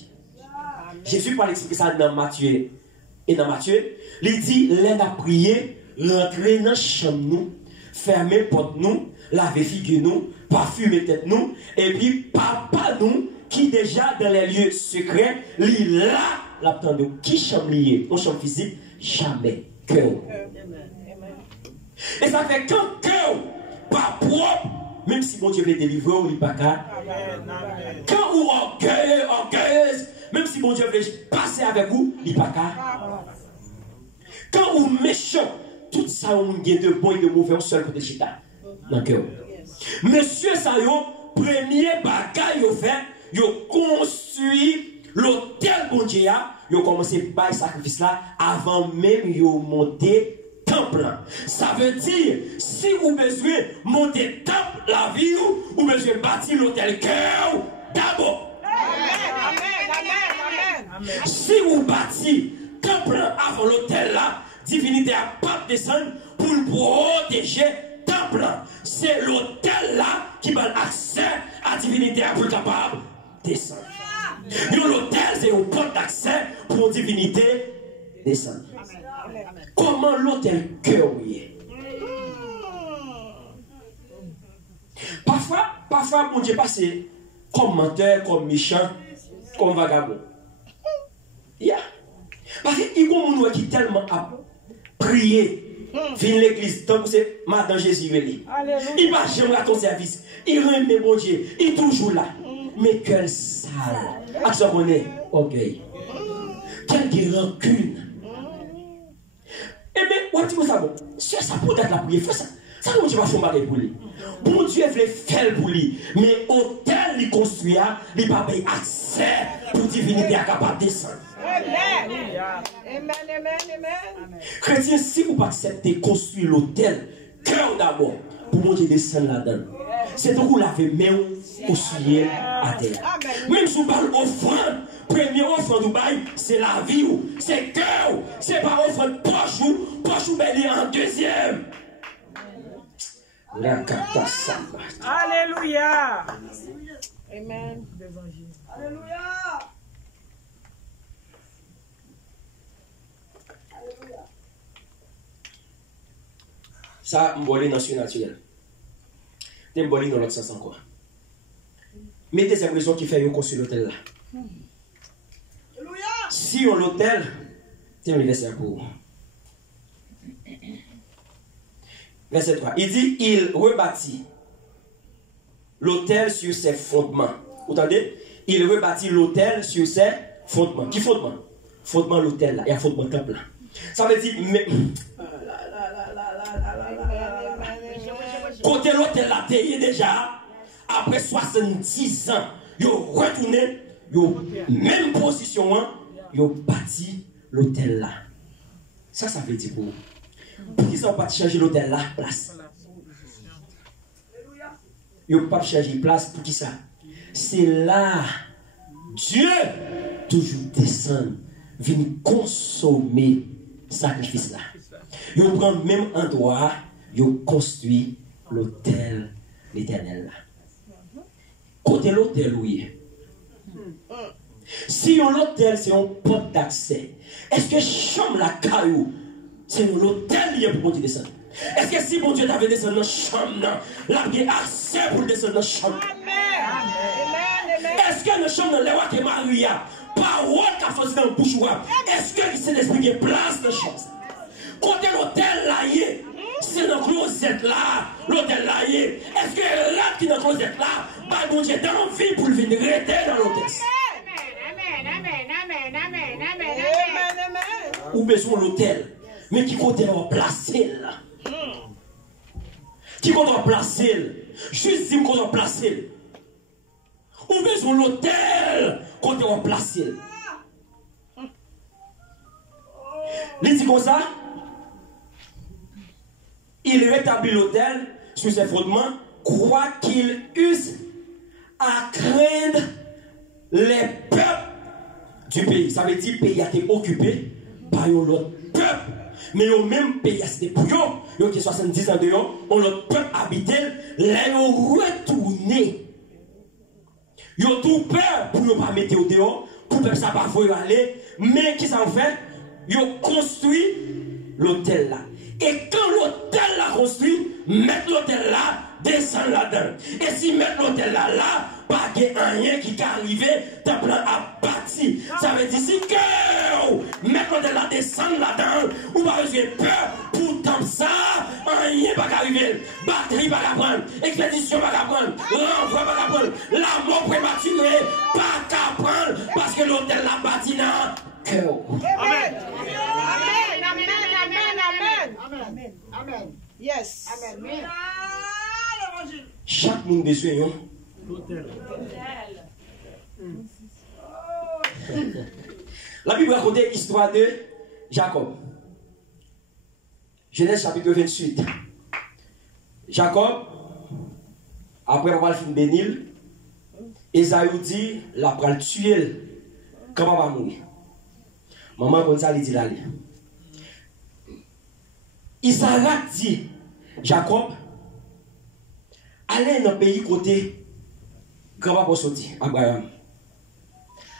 Jésus parle expliquer ça dans Matthieu. Et dans Matthieu, il dit, l'aide à prier, rentrer dans la chambre nous, fermer porte nous, laver figure nous, parfumer tête nous, et puis papa nous, qui déjà dans les lieux secrets, il là, l'attendons. Qui chambre lié, on chambre physique, jamais cœur. Et ça fait qu'un cœur, pas propre, même si mon Dieu veut délivrer, il n'est pas qu'à. Quand vous orgueilleuse, même si mon Dieu veut passer avec vous, il n'est pas qu'à. Quand vous méchant, tout ça, on gagne de bon et de mauvais, on seul côté chita. Dans le cœur. Monsieur Sayo, premier bagaille, il fait, il construit l'hôtel bon Dieu, il a commencé par ce sacrifice là, avant même de monter temple. Ça veut dire, si vous besoin monter temple la ville, vous besoin bâtir l'hôtel cœur d'abord. Amen. Si vous bâtissez temple avant l'hôtel là, divinité a pas descendre pour le protéger temple. C'est l'hôtel là qui va accès à divinité pour être capable de descendre. L'hôtel c'est un porte d'accès pour divinité descendre. Comment l'hôtel cœur est? Parfois mon Dieu passe comme menteur, comme méchant, comme vagabond. Parce qu'il y a des gens qui tellement prier, venir l'église, tant que c'est Madame Jésus. Il va jamais à ton service. Il remet mon Dieu. Il est toujours là. Mais quel sale. À ce qu'on est, orgueil. Quelle rancune. Et mais, où est-ce que ça va? C'est ça pour être la prière. Fais ça. Ça, mon Dieu va faire mal pour lui. Bon Dieu veut faire pour lui. Mais hôtel, il construit, il va payer accès pour divinité à capable de descendre. Amen. Chrétien, si vous acceptez de construire l'hôtel, cœur d'abord, pour mon Dieu descendre là-dedans. C'est donc vous l'avez même aussi à terre. Même si vous parlez offrande, première offrande du bail, c'est la vie, c'est cœur, c'est pas offrande poche ou béni en deuxième. La catastrophe. Alléluia. Amen. Alléluia. Ça, je vais dans ce naturel. Je vais dans l'autre sens encore. Mettez ces impressions qui fait construire l'hôtel là. Si on l'hôtel, c'est un verset pour vous. Verset 3. Il dit, il rebâtit l'hôtel sur ses fondements. Vous entendez? Il rebâtit l'hôtel sur ses fondements. Qui fondement? Fondement l'hôtel là. Il y a fondement temple là. Ça veut dire, mais... Côté l'hôtel là, déjà, après 70 ans, ils ont retourné, ils ont même position, ils ont bâti l'hôtel là. Ça veut dire pour vous. Pour qu'ils n'ont pas changé l'hôtel là, place. Ils n'ont pas changé place pour qui ça? C'est là, Dieu toujours descend, vient consommer sacrifice là. Ils prennent même endroit, ils construisent l'hôtel l'éternel là. Côté l'hôtel, oui. Si l'hôtel c'est un porte d'accès, est-ce que chambre la caillou, c'est l'hôtel lié pour Dieu descendre? Est-ce que si mon Dieu t'avait descendu dans la chambre, là, il y a accès pour descendre dans la chambre? Est-ce que le chambre de l'Ewa qui est Maria, parole qui a fait dans le bouche, est-ce que c'est l'esprit qui est place de chambre? Côté l'hôtel là, C'est dans le closet là, l'hôtel là. Est-ce que là qui est dans le closet là, bah, bon Dieu, d'envie pour venir rester dans l'hôtel? Ou besoin l'hôtel, mais qui côté on va placer là? Qui côté on va placer? Juste dis-moi qu'on va placer. Ou besoin l'hôtel, côté on va placer. Il dit comme ça, il rétablit l'hôtel sur ses fondements, croit qu'il use à craindre les peuples du pays. Ça veut dire que le pays a été occupé par l'autre peuple. Mais le même pays, c'était pour eux, qui ont 70 ans dehors, l'autre peuple habité, là, ils ont retourné. Ils ont tout peur pour ne pas mettre au dehors, pour que ça ne va pas aller. Mais qui ça fait? Ils ont construit l'hôtel là. Et quand l'hôtel l'a construit, mettre l'hôtel là, descendre là-dedans. Et si mettre l'hôtel là, pas qu'il y ait rien qui arrive, t'as plan à bâtir. Ça veut dire si que mettre l'hôtel là, descendre là-dedans, ou pas besoin de peur, pour tant ça, rien pas arriver. Batterie pas prendre, expédition pas prendre, renvoi pas prendre, la mort prématurée pas qu'à prendre, parce que l'hôtel là bâti dans cœur. Amen. Amen. Amen. Amen. Amen. Amen. Amen. Yes. Amen. Chaque monde besoin La Bible raconte l'histoire de Jacob. Genèse chapitre 28. Jacob, après avoir fini bénil, Esaü dit, la pral tuer quand on va mourir. Maman comme ça, il dit là. Isaac dit, Jacob, allez dans le pays côté grand-papa sorti, Abraham.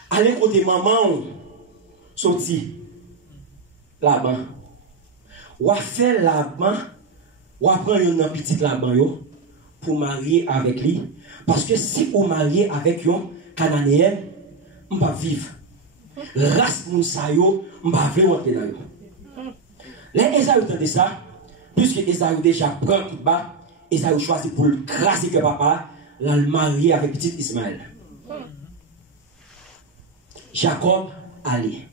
Allez côté maman sorti, là-bas. Ou faire là-bas, ou prendre une petite là-bas pour marier avec lui. Parce que si vous mariez avec un Cananéen, on va vivre. Race Mounsayo, on va vivre entre nous. Les Esaü entendent ça, puisque Esaü déjà prend tout bas, Esaü choisit pour le craser que papa, la marier avec petit Ismaël. Jacob allait.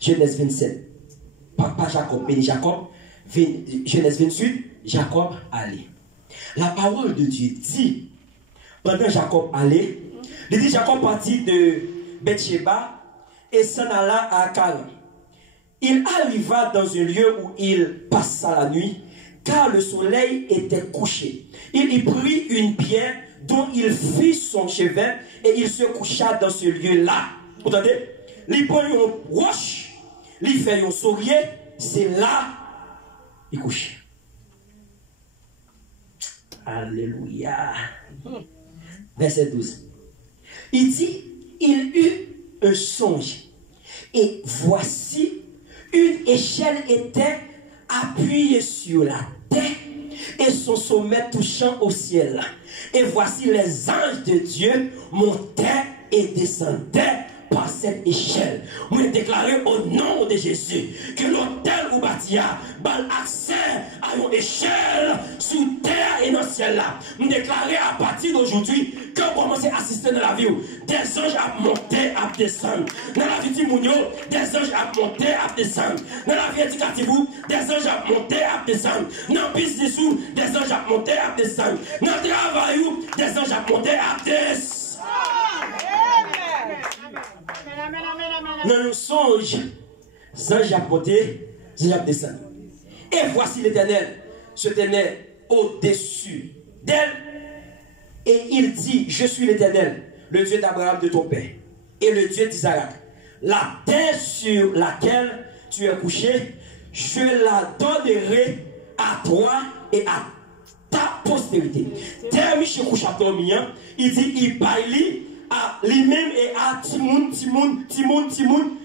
Genèse 27. Papa Jacob, béni Jacob. Genèse 28, Jacob allait. La parole de Dieu dit, pendant Jacob allait, il dit Jacob partit de Bethsheba et s'en alla à Canaan. Il arriva dans un lieu où il passa la nuit, car le soleil était couché. Il y prit une pierre dont il fit son chevet et il se coucha dans ce lieu-là. Vous entendez? Il prend une roche, il fait un sourire, c'est là il couche. Alléluia. Verset 12. Il dit, il eut un songe. Et voici, une échelle était appuyée sur la terre et son sommet touchant au ciel. Et voici les anges de Dieu montaient et descendaient par cette échelle. Moi, je déclare au nom de Jésus que l'hôtel ou bâtia a accès à une échelle sous terre et dans le ciel là. Je déclare à partir d'aujourd'hui que vous commencez à assister dans la vie, des anges à monter, à descendre. Dans la vie de Mounio, des anges à monter, à descendre. Dans la vie éducative, des anges à monter, à descendre. Dans le business, des anges à monter, à descendre. Dans le travail, des anges à monter, à descendre. Dans le songe, ange à monter, ange à descendre. Et voici l'Éternel se tenait au-dessus d'elle. Et il dit, je suis l'Éternel, le Dieu d'Abraham de ton père, et le Dieu d'Isaac. La terre sur laquelle tu es couché, je la donnerai à toi et à ta postérité. Terre, Michel Kouchatomien, il dit, il baille à lui-même et à Timoun,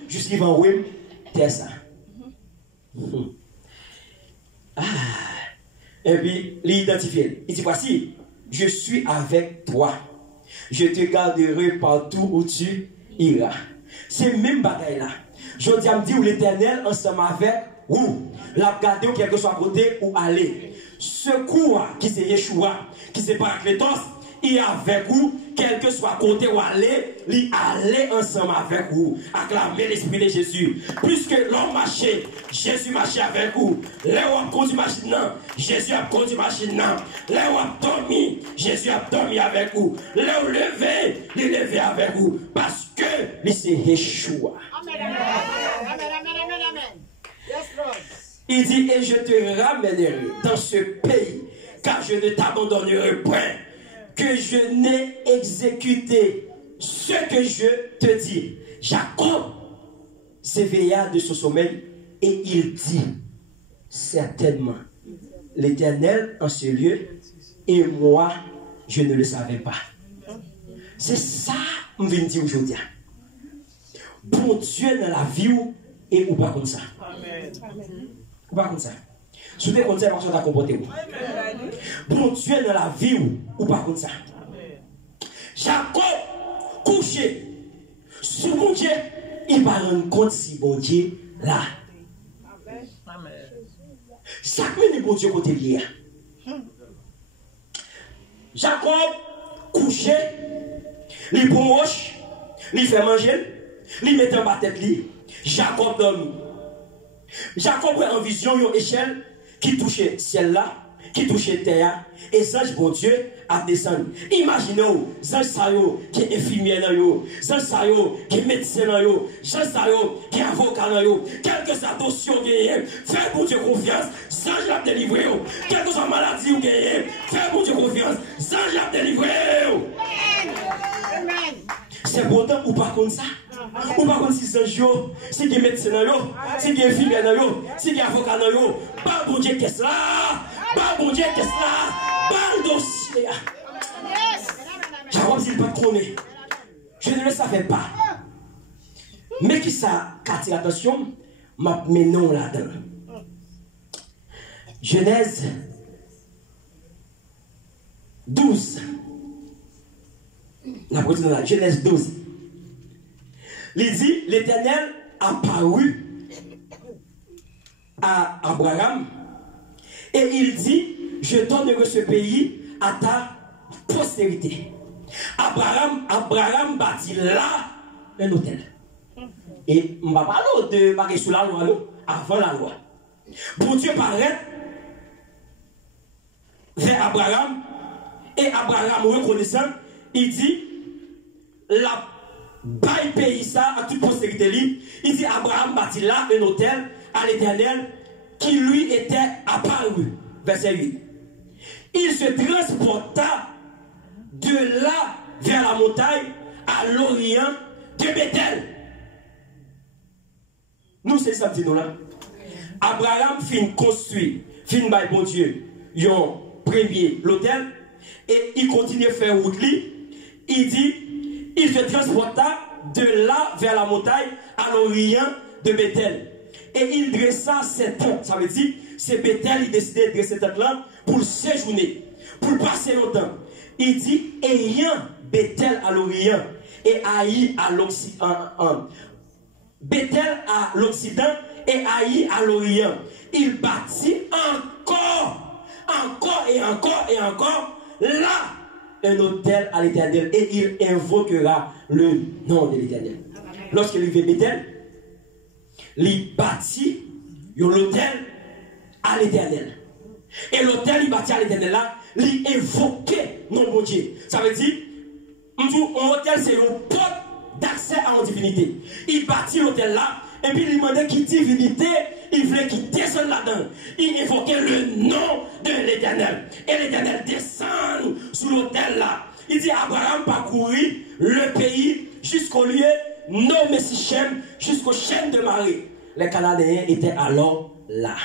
jusqu'à Wim, terre ça. Et puis, l'identifier. Il dit, voici, je suis avec toi. Je te garderai partout où tu iras. C'est même bataille là. Je dis à me dire l'Éternel ensemble avec où. La garder quel que soit côté où aller. Secours qui c'est Yeshua, qui c'est Paraclétos, il est avec vous, quel que soit côté où aller, il aller ensemble avec vous. Acclamez l'Esprit de Jésus. Puisque l'homme marchait, Jésus marchait avec vous. Là où on conduit machine, Jésus a conduit machine. Là où on dormi, Jésus a dormi avec vous. Là où levé, il est levé avec vous. Parce que il c'est Yeshua. Amen, amen, amen, amen, amen, amen. Yes, Lord. Il dit, et je te ramènerai dans ce pays, car je ne t'abandonnerai point, que je n'ai exécuté ce que je te dis. Jacob s'éveilla de son sommeil et il dit, certainement, l'Éternel en ce lieu, et moi, je ne le savais pas. C'est ça que je viens de dire aujourd'hui. Bon Dieu dans la vie, et ou pas comme ça. Amen. Ou pas comme ça. Si vous êtes comme ça, vous allez comporter. Bon Dieu dans la vie ou pas comme ça. Jacob, couché sous mon Dieu, il va rendre compte si bon Dieu là. Chaque minute, bon Dieu, côté lié. Jacob, couché, il prend roche, il fait manger, il met en bas tête. Jacob dormi. Jacob a en vision une échelle qui touchait ciel là, qui touchait terre, et les anges, bon Dieu, a descendu. Imaginez-vous, les anges qui est infirmier dans yo, les anges qui est médecin dans yo, les anges qui est avocat dans yo, quelle que soit dossier ou gagne, faites bon Dieu confiance, les anges l'a délivré, quelle que soit maladie ou gagne, faites bon Dieu confiance, les anges l'a délivré. Amen. C'est bon temps ou pas comme ça? Ou pas comme si c'est un jour, si il y a médecin dans yo, si il y a infirmier dans yo, si il y a avocat dans yo, pas bon Dieu qu'est-ce là? Pas bon Dieu qu'est-ce là? Pas le dossier. Jacob dit pas de connaître. Je ne le savais pas. Mais qui ça attire l'attention, m'a menon là-dedans. Genèse 12. La continue là, Genèse 12. Il dit, l'Éternel apparut à Abraham et il dit, je donnerai ce pays à ta postérité. Abraham bâtit là un hôtel. Et on va parler de parler sous la loi, avant la loi. Bon Dieu paraît vers Abraham et Abraham reconnaissant, il dit, la bail pays ça à toute postérité libre. Il dit Abraham bâtit là un hôtel à l'Éternel qui lui était apparu. Verset 8. Il se transporta de là vers la montagne à l'orient de Bethel. Nous c'est ça dit nous là. Abraham fin construit, fin bail bon Dieu, yon premier l'hôtel et il continue à faire route li. Il dit il se transporta de là vers la montagne à l'orient de Bethel. Et il dressa ses tentes. Ça veut dire, c'est Bethel, il décidait de dresser cette tente-là pour séjourner, pour passer longtemps. Il dit, ayant Bethel à l'orient et Haï à l'occident. Bethel à l'occident et Haï à l'orient. Il bâtit encore là un hôtel à l'Éternel et il invoquera le nom de l'Éternel. Lorsqu'il vit Bethel, il bâtit l'hôtel à l'Éternel. Et l'hôtel, il bâtit à l'Éternel là, il invoquait non bon Dieu. Ça veut dire, un hôtel, c'est une porte d'accès à une divinité. Il bâtit l'hôtel là, et puis il demandait qui divinité, il voulait qu'il descende là-dedans. Il évoquait le nom de l'Éternel. Et l'Éternel descend sous l'autel là. Il dit Abraham parcourit le pays jusqu'au lieu nommé Sichem, jusqu'aux chaînes de Marée. Les Cananéens étaient alors là.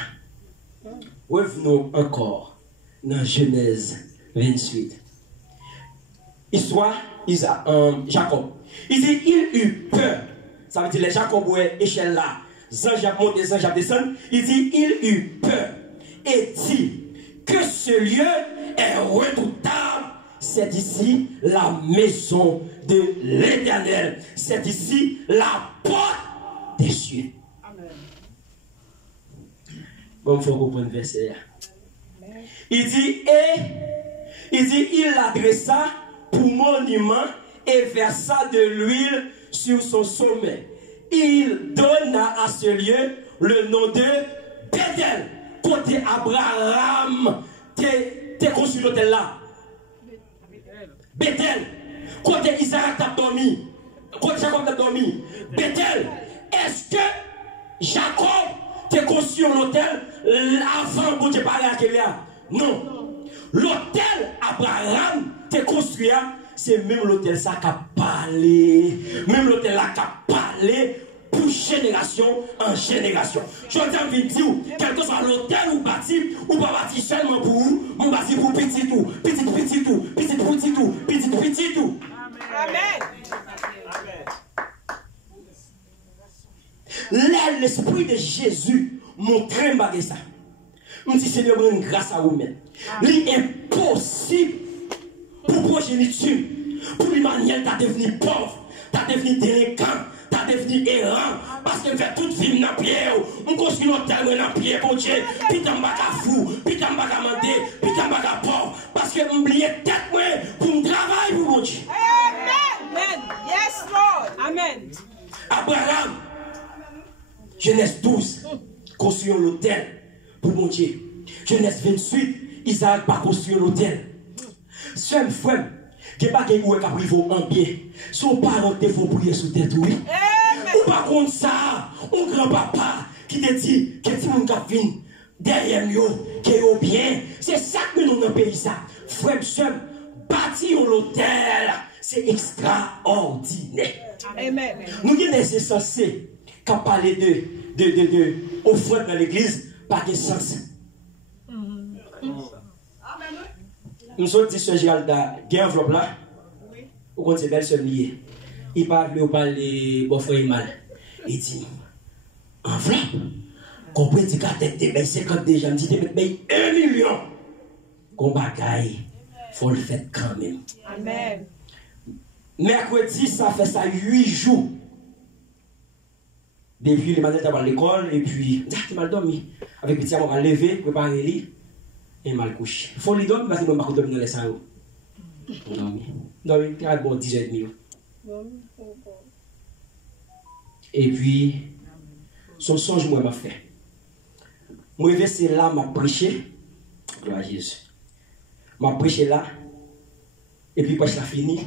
Revenons encore dans Genèse 28. Histoire Jacob. Il dit il eut peur. Ça veut dire les Jacob échelle là. Zanjab monte et Zanjab descend. Il dit il eut peur et dit que ce lieu est redoutable. C'est ici la maison de l'Éternel. C'est ici la porte des cieux. Amen. Bon, il faut comprendre le verset. Il dit, il l'adressa pour monument et versa de l'huile sur son sommet. Il donna à ce lieu le nom de Bethel. Côté Abraham, t'es construit l'hôtel là. Bethel. Côté Isaac t'a dormi. Côté Jacob t'a dormi. Bethel. Est-ce que Jacob t'a construit l'hôtel avant que tu parles à Kélia? Non. L'hôtel Abraham t'a construit, c'est même l'hôtel ça qui a parlé. Même l'hôtel là qui a parlé pour génération en génération. Je viens de dire, quel que soit l'hôtel ou bâti, ou pas bâti seulement pour vous, on bâti pour petit tout, petit tout, petit tout, petit tout. Amen. L'esprit de Jésus montrait malgré ça. On dit Seigneur, une grâce à vous-même. L'impossible pour progéniture, pour l'humanité, t'as devenu pauvre, t'as devenu délinquant, t'as devenu errant, parce que fait toute vie dans pied, on construit notre terre dans pied pour Dieu, puis t'en bas à fou, puis t'en bas à mandé, puis t'en bas à pauvre, parce que m'oublier tête moi pour me travailler pour mon Dieu. Amen. Yes, Lord. Amen. Abraham, Genèse 12, construit l'hôtel pour mon Dieu. Genèse 28, Isaac va construire l'hôtel. Seul frère, qui n'est pas qui est capable en bien. Son parent te faut prier sous tête, oui. Ou par contre ça, un grand-papa qui te dit que si mon gars vient derrière nous, qui est bien. C'est ça que nous dans le pays ça. Frère, seul, bâtir l'hôtel, c'est extraordinaire. Amen. Nous sommes censés quand parler de offrande dans l'église, pas de sens. Nous sommes dit, Sœur Géralda, il y a une enveloppe là. Vous comptez belle seule liée. Il parle bon frère mal. Il dit, enveloppe. Comprenez que la tête de 50 déjà, me dit, de mettre 1 million. Qu'on bagaille, il faut le faire quand même. Amen. Mercredi, ça fait ça 8 jours. Depuis le matin, tu vas à l'école, et puis, tu mal dormi. Avec petit, on va lever, préparer le lit, et mal couché. Il faut lui dormir parce que je ne vais pas dormir dans les salons. Dormir. Dormir, il y a bon 10h30. Et puis, son songe, moi, m'a fait. Moi, c'est là, m'a prêché. Gloire à Jésus. M'a prêché là. Et puis, quand je l'ai fini,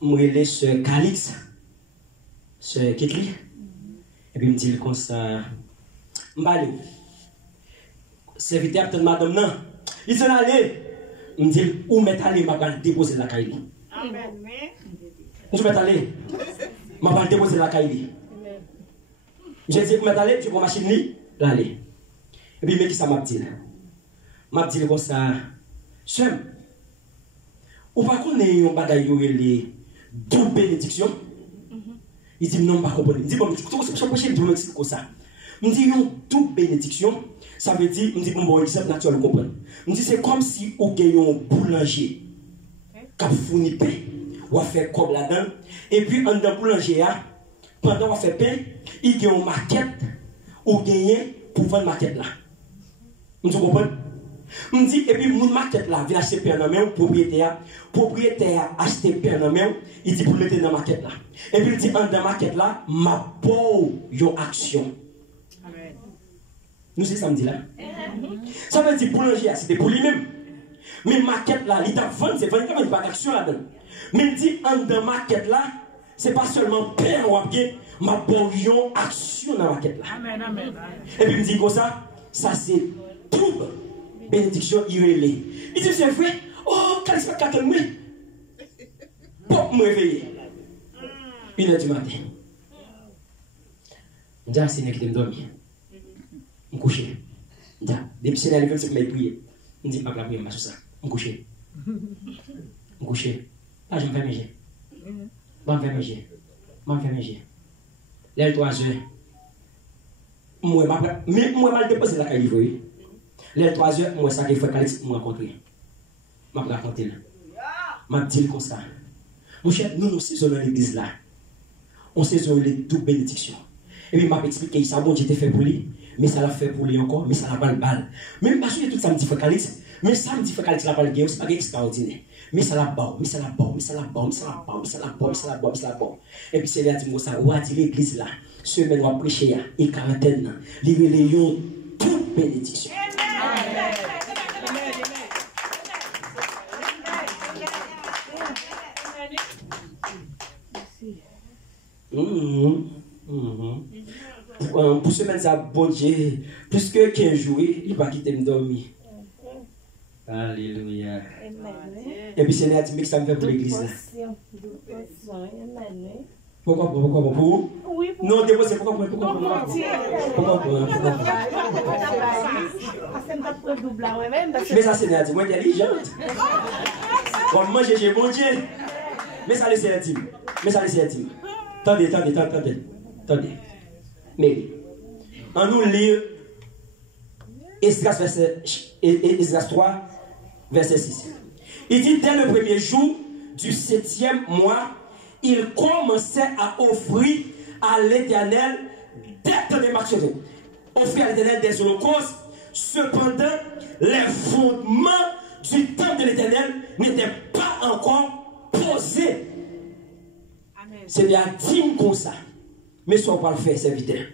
moi, je l'ai sur Calix, sur Ketli. Et puis, il me dit comme ça, m'allez. Serviteur, peut-être madame, non. Il dit, allez. Il me dit, où m'est allé, m'a pas déposer la caille. Amen. Où m'est allé, m'a pas déposer la caille. J'ai dit, où m'est allé, tu prends machine, l'aller. Et puis, il me dit, ça m'a dit. M'a dit comme ça, Sem, ou pas qu'on ait un bagage, les double bénédiction. Il dit, non, pas comprendre. Il dit, bon, je vais vous expliquer comme ça. Il me dit, une double bénédiction, ça veut dire, il me dit, bon, exemple naturel, vous comprenez. Il me dit, c'est comme si vous avez un boulanger qui a fourni pain, ou a fait comme là-dedans, et puis, en dans boulanger, pendant qu'on fait pain, il y a une maquette, ou gagné pour vendre la maquette là. Vous comprenez? On dit, et puis, mon maquette là, vient acheter pain dans la main, propriétaire acheter pain dans la main, il dit pour mettre dans la maquette là. Et puis, il dit, dans la maquette là, ma pauvre yon action. Amen. Nous, c'est ça me dit là. Ça veut dire, boulanger, c'était pour lui-même. Mais maquette là, il t'a vendu, c'est vendu, il n'y a pas d'action là-dedans. Mais il dit, dans la maquette là, c'est pas seulement pain ou bien, ma pauvre yon action dans la maquette là. Amen. Amen. Et puis, il me dit, comme ça c'est tout. Bénédiction irrélée. Il dit, c'est vrai. Oh, quel est ce moi? Pour me réveiller. 1h du matin. Je dis à Seigneur qui me dormir. Je me couche. Je dis, depuis Seigneur, il veut que je prier. Je dis, pas la prière, je ça. Je me couche. Je me couche. Là, je me fais mes jets. Je me fais mes jets. Je me fais mes jets. Là, 3 heures. Moi, mal déposé la caille. Les 3 heures, moi, ça qui fait Calix, moi, rencontrer. Je vais raconter là. Je vais dire comme ça. Mon cher, nous saisonnons l'église là. On saisonne les doubles bénédictions. Et puis, je vais expliquer ça, bon, j'étais fait pour lui. mais ça l'a fait pour lui encore, mais ça l'a pas le balle. Même parce que tout ça me dit Focalix, mais ça me dit Focalix la balle, c'est pas extraordinaire. Mais ça l'a pas, mais ça l'a pas, mais ça l'a pas, mais ça l'a pas, mais ça l'a pas, mais ça l'a pas, mais ça l'a pas. Et puis c'est là dit ça, ou a dit l'église là, semaine ou prêcher et quarantaine, livrer les toute bénédiction. Pour semaine ça, bon Dieu, plus que 15 jours, il va quitter me dormir. Alléluia. Et puis c'est là que ça me fait pour l'église là. Pourquoi pour? Oui, pour. Non, déposez, pourquoi? Mais ça c'est là, moi intelligente. On mange chez bon Dieu. Mais ça laisse intime. Attendez. Mais, on nous lit Esdras 3, verset 6. Il dit, dès le premier jour du 7e mois, il commençait à offrir à l'Éternel des marches, offrir à l'Éternel des holocaustes. Cependant, les fondements du temple de l'Éternel n'étaient pas encore posés. C'est bien digne comme ça. Mais ça, on va le faire, serviteur.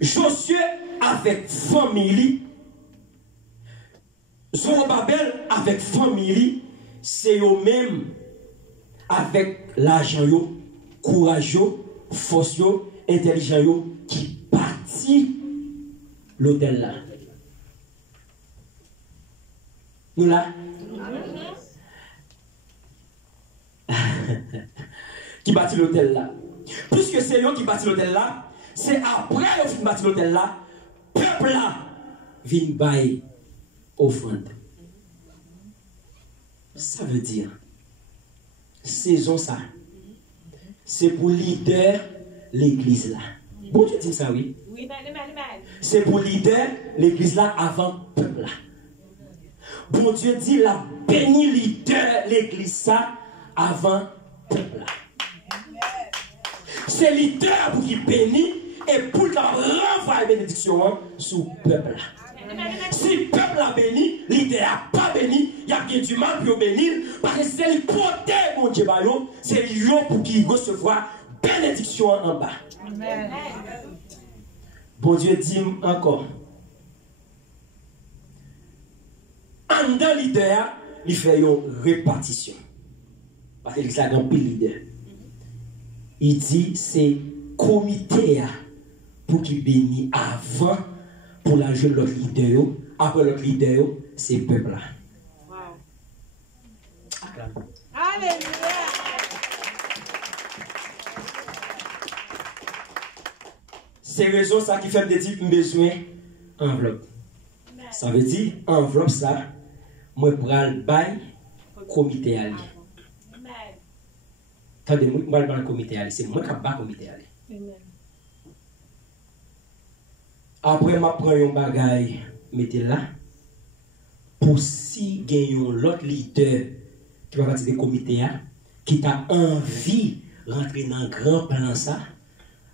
Josué avec famille, Zorobabel avec famille, c'est eux-mêmes avec l'argent, courage, force, intelligence qui bâtit l'hôtel là. Nous là? Qui bâtit l'hôtel là. Puisque c'est eux qui bâtit l'hôtel là, c'est après qu'ils bâtit l'hôtel là, peuple là vient bailler offrande. Ça veut dire, saison ça, c'est pour leader l'église là. Bon, tu dis ça, oui? Oui, c'est pour leader l'église là avant peuple là. Bon Dieu dit la béni leader l'église ça avant peuple là. C'est leader pour qu'il bénisse et pour qu'il renvoie la bénédiction sur le peuple là. Si le peuple a béni, leader n'a pas béni, il y a bien du mal pour bénir parce que c'est le côté mon Dieu c'est lui pour qu'il recevoir bénédiction en bas. Amen. Bon Dieu dit encore. En dans leader, il fait une répartition. Parce que c'est un pile leader. Il dit c'est comité pour qu'il bénisse avant pour la jeune l'autre leader. Après l'autre leader, c'est peuple là. Wow. Alléluia. C'est raison ça qui fait me dire besoin enveloppe. Ça veut dire enveloppe ça, moi pral bail comité ali. Attendez, moi pral comité ali, c'est moi qui bas comité ali. Après m'a prend un bagage mettez là pour si gagnons l'autre leader qui va partir des comités qui t'a envie rentrer dans un grand plan ça.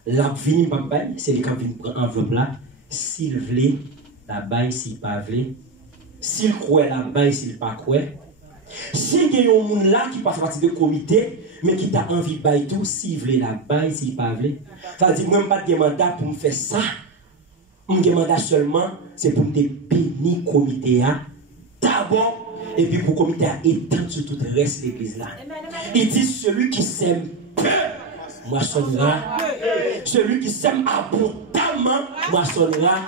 La vini babay, c'est le qui vient prendre enveloppe là. S'il veut, la baille, s'il pas veut. S'il croit, la baille, s'il pas croit. Si il y a un monde là qui passe partie de comité, mais qui t'a envie de bailler tout, s'il veut, la baille, s'il pas veut. Ça veut dire, moi, je n'ai pas de mandat pour me faire ça. Mon mandat seulement, c'est pour me bénir comité d'abord, et puis pour comité étendre sur tout le reste de l'église là. Il dit, celui qui s'aime peu, moissonnera. Celui qui sème abondamment moissonnera.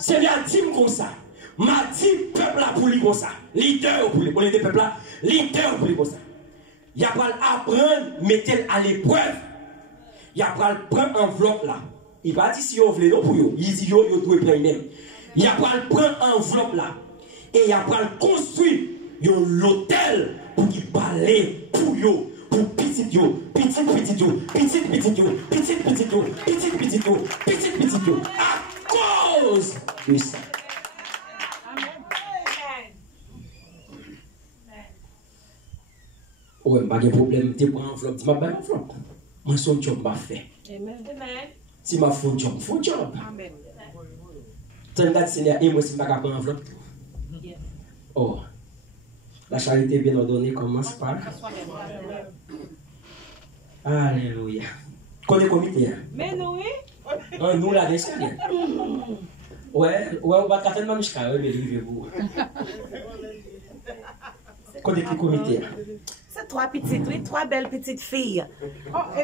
C'est bien dit comme ça. M'a dit peuple là pour lui comme ça. Leader pour lui. Pour les deux peuples là, leader pour lui comme ça. Il y a pas apprendre, mettez à l'épreuve. Il y a pas prendre enveloppe là. Il va dire si vous voulez non pour vous. Il dit yo doit prendre même. Il y a pas prendre enveloppe là. Et il y a pas construire l'hôtel pour qu'il parle pour vous. Pour petit yo, petit yo, à cause de ça. Ouais, pas de problème, tu prends enveloppe, tu m'as pas enveloppe. Moi, son job m'a fait. Si ma faut job. Amen. Tant que Seigneur, et moi, si je ne peux pas prendre enveloppe. Oh. La charité bien ordonnée commence par. Alléluia. Côté comité. Mais nous, Nous, la Seigneur. Ouais, on va tellement nous faire, mais livrez-vous. Côté comité. C'est trois petites, oui, trois belles petites filles.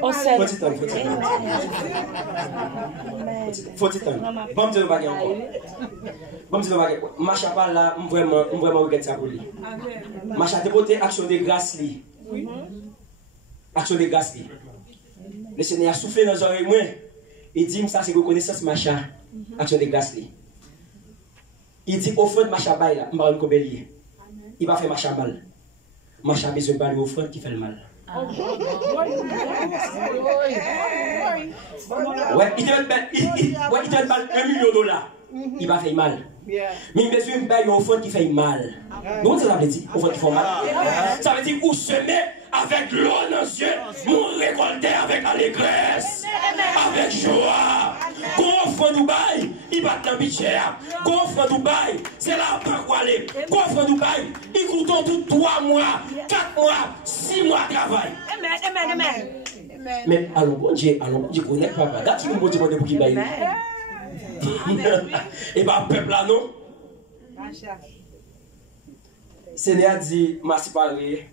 on s'aime. Faut dire bon Dieu va encore. Bon Dieu va encore. Macha pas là, vraiment regarde ça pour lui. Macha dépoter action de grâce li. Action de grâce li. Le Seigneur a soufflé dans les oreilles moi. Il dit ça c'est reconnaissance Macha. Action de grâce li. Il dit offrande Macha bail là, m'pa ko bélier. Il va faire Macha mal. Macha besoin pas de offrande qui fait le mal. Ouais, il te met $1 million. Il va faire mal. Mais il besoin de payer une offrande qui fait mal. Donc ça veut dire offrande qui fait mal. Ça veut dire où semer avec l'eau dans les yeux, nous récolter avec allégresse, avec joie. Qu'on offre Dubaï, il va dans le budget. Qu'on offre Dubaï, c'est là pour aller. Qu'on offre Dubaï, il coûte tout 3 mois, 4 mois, 6 mois de travail. Amen. Mais allons, bon Dieu, connais papa. Regarde qui nous dit pour qu'il baille. Et bien, peuple là, non? Seigneur dit, merci parler.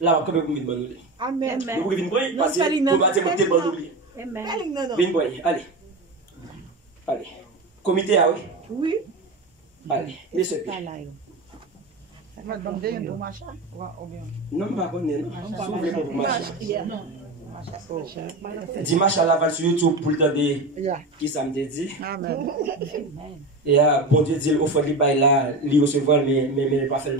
Là, on va vous demander. Amen. Vous pouvez venir voir, parce que vous va demander de m'oublier. Venez voir, allez. Allez. Comité, ah oui? Oui. Allez, laissez moi non, pas connaître, non. S'ouvrez pour marcher. Dimanche à Laval sur YouTube pour le temps de qui ça me dit. Amen. Et bon Dieu dit, au fond du bail là, il recevoir, mais pas faire le